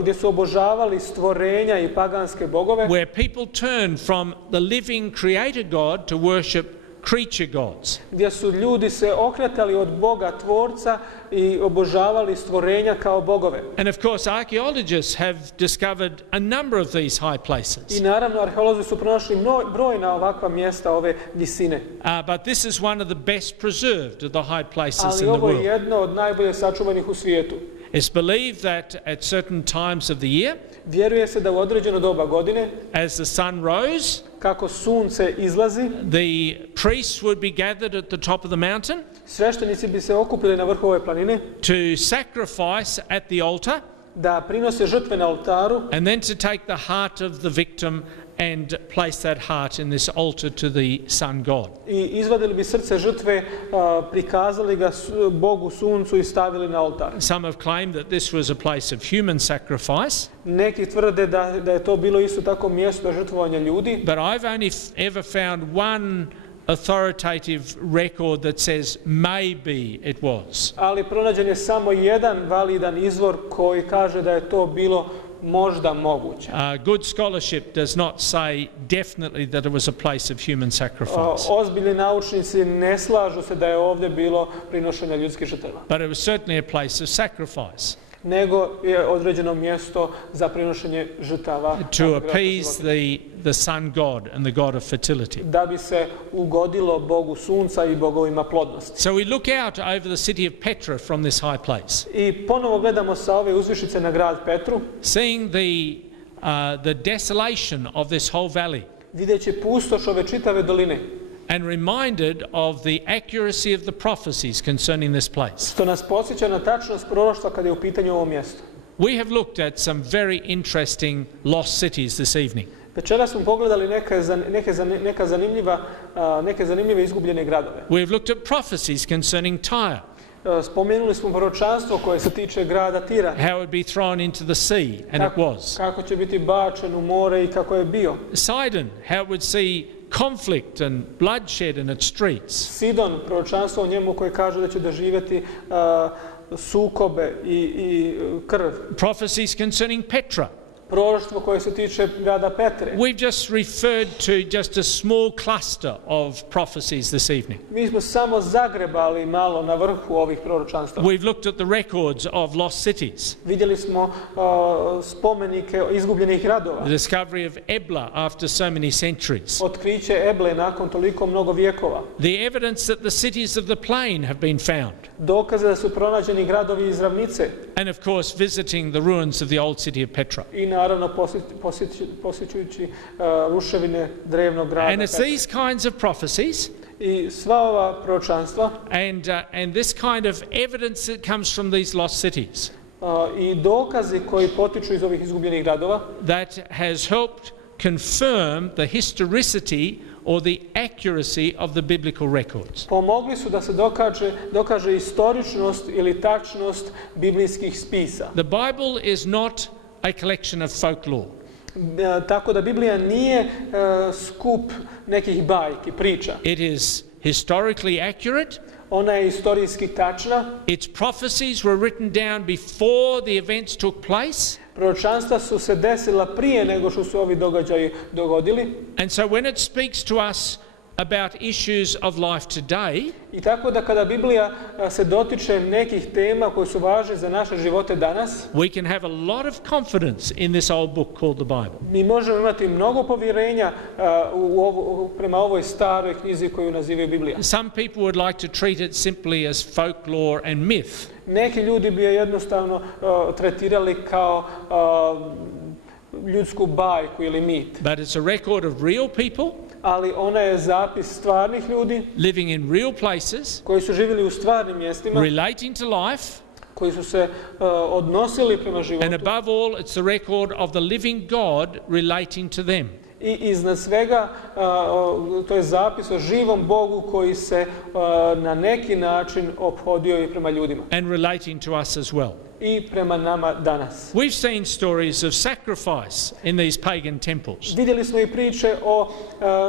Gdje su obožavali stvorenja i paganske bogove. Where people turn from the living creator God to worship creature gods. Gdje su ljudi se okretali od Boga tvorca i obožavali stvorenja kao bogove. And of course archaeologists have discovered a number of these high places. I naravno arheolozi su pronašli brojna ovakva mjesta ove visine. But this is one of the best preserved of the high places in the world. Ali ovo world. je jedno od najbolje sačuvanih u svijetu. It's believed that at certain times of the year, vjeruje se da u određeno doba godine, as the sun rose, kako sunce izlazi, the priests would be gathered at the top of the mountain, sveštenici bi se okupili na vrhu ove planine, to sacrifice at the altar, da prinose žrtve na oltaru, and then to take the heart of the victim and place that heart in this altar to the sun god. i izvadili bi srce žrtve, prikazali ga Bogu suncu i stavili na oltar. Some have claimed that this was a place of human sacrifice, Neki tvrde da je to bilo isto tako mjesto žrtvovanja ljudi, but I've only ever found one authoritative record that says maybe it was. ali pronađen je samo jedan validan izvor koji kaže da je to bilo možda moguće. Good scholarship does not say definitely that it was a place of human sacrifice, Ozbiljni naučnici ne slažu se da je ovdje bilo prinošenje ljudskih žrtava, but it was certainly a place of sacrifice nego je određeno mjesto za prinošenje žrtava to appease the sun god and the god of fertility. da bi se ugodilo Bogu sunca i bogovima plodnosti. So we look out over the city of Petra from this high place, I ponovo gledamo sa ove uzvišice na grad Petru, seeing the desolation of this whole valley, videći pustoš ove čitave doline, and reminded of the accuracy of the prophecies concerning this place. što nas podsjeća na tačnost proroštva kada je u pitanju ovo mjesto. We have looked at some very interesting lost cities this evening. Večeras smo pogledali neke zanimljive izgubljene gradove. We have looked at prophecies concerning Tyre, Spomenuli smo proročanstvo koje se tiče grada Tira, how it would be thrown into the sea, and it was. kako će biti bačen u more i kako je bio. Sidon, how it would see conflict and bloodshed in its streets. Sidon, proročanstvo o njemu koje kaže da će doživjeti sukobe i krv. Prophecies concerning Petra. Proroštvo koje se tiče grada Petre. We've just referred to just a small cluster of prophecies this evening. Mi smo samo zagrebali malo na vrhu ovih proročanstava. We've looked at the records of lost cities. Vidjeli smo spomenike izgubljenih gradova. The discovery of Ebla after so many centuries. Otkriće Eble nakon toliko mnogo vjekova. The evidence that the cities of the plain have been found. Dokaze da su pronađeni gradovi iz ravnice. And of course visiting the ruins of the old city of Petra. I naravno posjećujući ruševine drevnog grada And it's Petra. these kinds of prophecies I sva ova proročanstva and this kind of evidence that comes from these lost cities i dokazi koji potiču iz ovih izgubljenih gradova that has helped confirm the historicity or the accuracy of the biblical records. pomogli su da se dokaže istoričnost ili tačnost biblijskih spisa. The Bible is not a collection of folklore. Tako da Biblija nije skup nekih bajki, priča. It is historically accurate. Ona je istorijski tačna. Its prophecies were written down before the events took place. Proročanstva su se desila prije nego što su ovi događaji dogodili. And so when it speaks to us about issues of life today, I tako da kada Biblija se dotiče nekih tema koje su važne za naše živote danas, we can have a lot of confidence in this old book called the Bible. mi možemo imati mnogo povjerenja prema ovoj staroj knjizi koju nazivaju Biblija. Some people would like to treat it simply as folklore and myth. Neki ljudi bi je jednostavno tretirali kao ljudsku bajku ili mit. But it's a record of real people Ali ona je zapis stvarnih ljudi living in real places, koji su živjeli u stvarnim mjestima, relating to life, koji su se odnosili prema životu. and above all, it's the record of the living God relating to them. I iznad svega to je zapis o živom Bogu koji se na neki način ophodio i prema ljudima. And relating to us as well. I prema nama danas. We've seen stories of sacrifice in these pagan temples. Vidjeli smo i priče o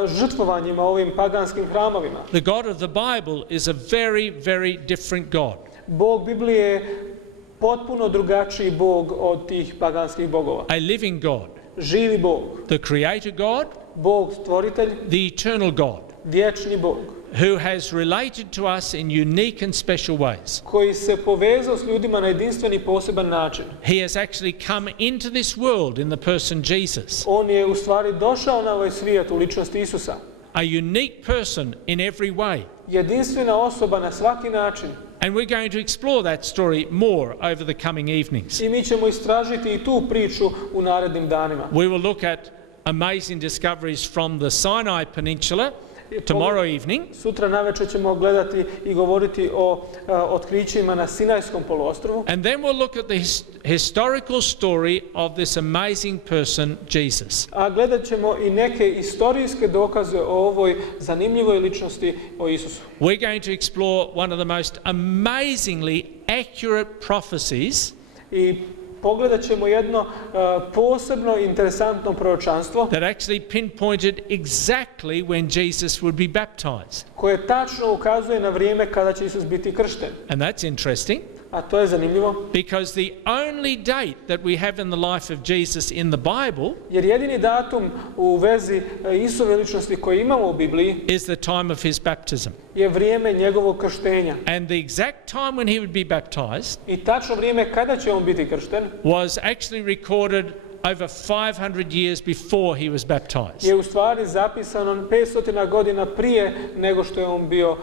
žrtvovanjima ovim paganskim hramovima. The God of the Bible is a very, very different God. Bog Biblije je potpuno drugačiji Bog od tih paganskih bogova. A living God. Živi Bog. The creator God. Bog stvoritelj. The eternal God. Vječni Bog. Who has related to us in unique and special ways. Koji se povezao s ljudima na jedinstven i poseban način. He has actually come into this world in the person Jesus. On je u stvari došao na ovaj svijet u ličnosti Isusa. A unique person in every way. Jedinstvena osoba na svaki način. And we're going to explore that story more over the coming evenings. I mi ćemo istražiti i tu priču u narednim danima. We will look at amazing discoveries from the Sinai Peninsula tomorrow evening. Sutra navečer ćemo gledati i govoriti o otkrićima na Sinajskom poluostrvu. And then we'll look at the historical story of this amazing person, Jesus. A gledat ćemo i neke istorijske dokaze o ovoj zanimljivoj ličnosti, o Isusu. We're going to explore one of the most amazingly accurate prophecies I pogledat ćemo jedno posebno interesantno proročanstvo that actually pinpointed exactly when Jesus would be baptized. koje tačno ukazuje na vrijeme kada će Isus biti kršten. And that's interesting. A to je zanimljivo. Because the only date that we have in the life of Jesus in the Bible Jer jedini datum u vezi Isove ličnosti koji imamo u Bibliji is the time of his baptism. je vrijeme njegovog krštenja. And the exact time when he would be baptized I tačno vrijeme kada će on biti kršten was actually recorded over 500 years before he was baptized. je u stvari zapisano 500 godina prije nego što je on bio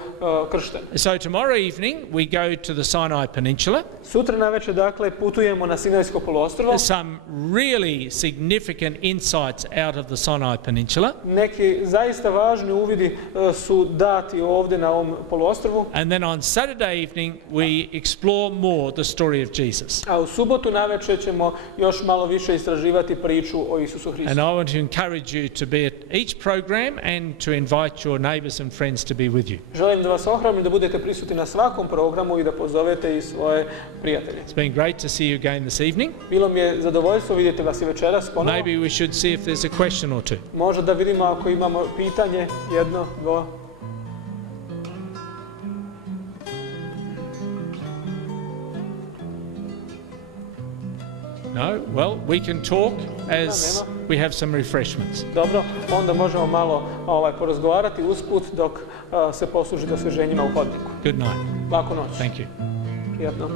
kršten. So tomorrow evening we go to the Sinai Peninsula. Sutra navečer dakle putujemo na Sinajsko poluostrvo. Some really significant insights out of the Sinai Peninsula. Neki zaista važni uvidi su dati ovdje na ovom poluostrvu. And then on Saturday evening we explore more the story of Jesus. A u subotu navečer ćemo još malo više istraživati priču o Isusu Hristu. And I want to encourage you to be at each program and to invite your neighbours and friends to be with you. Želim da vas ohrabrim da budete prisutni na svakom programu i da pozovete i svoje prijatelje. It's been great to see you again this evening. Bilo mi je zadovoljstvo vidjeti vas i večeras ponovo. Maybe we should see if there's a question or two. Možda da vidimo ako imamo pitanje, jedno, dva. No? Well, we can talk as we have some refreshments. Dobro, onda možemo malo porazgovarati usput dok se poslužite osvježenjima u hodniku. Good night. Laku noć. Thank you. Prijatno.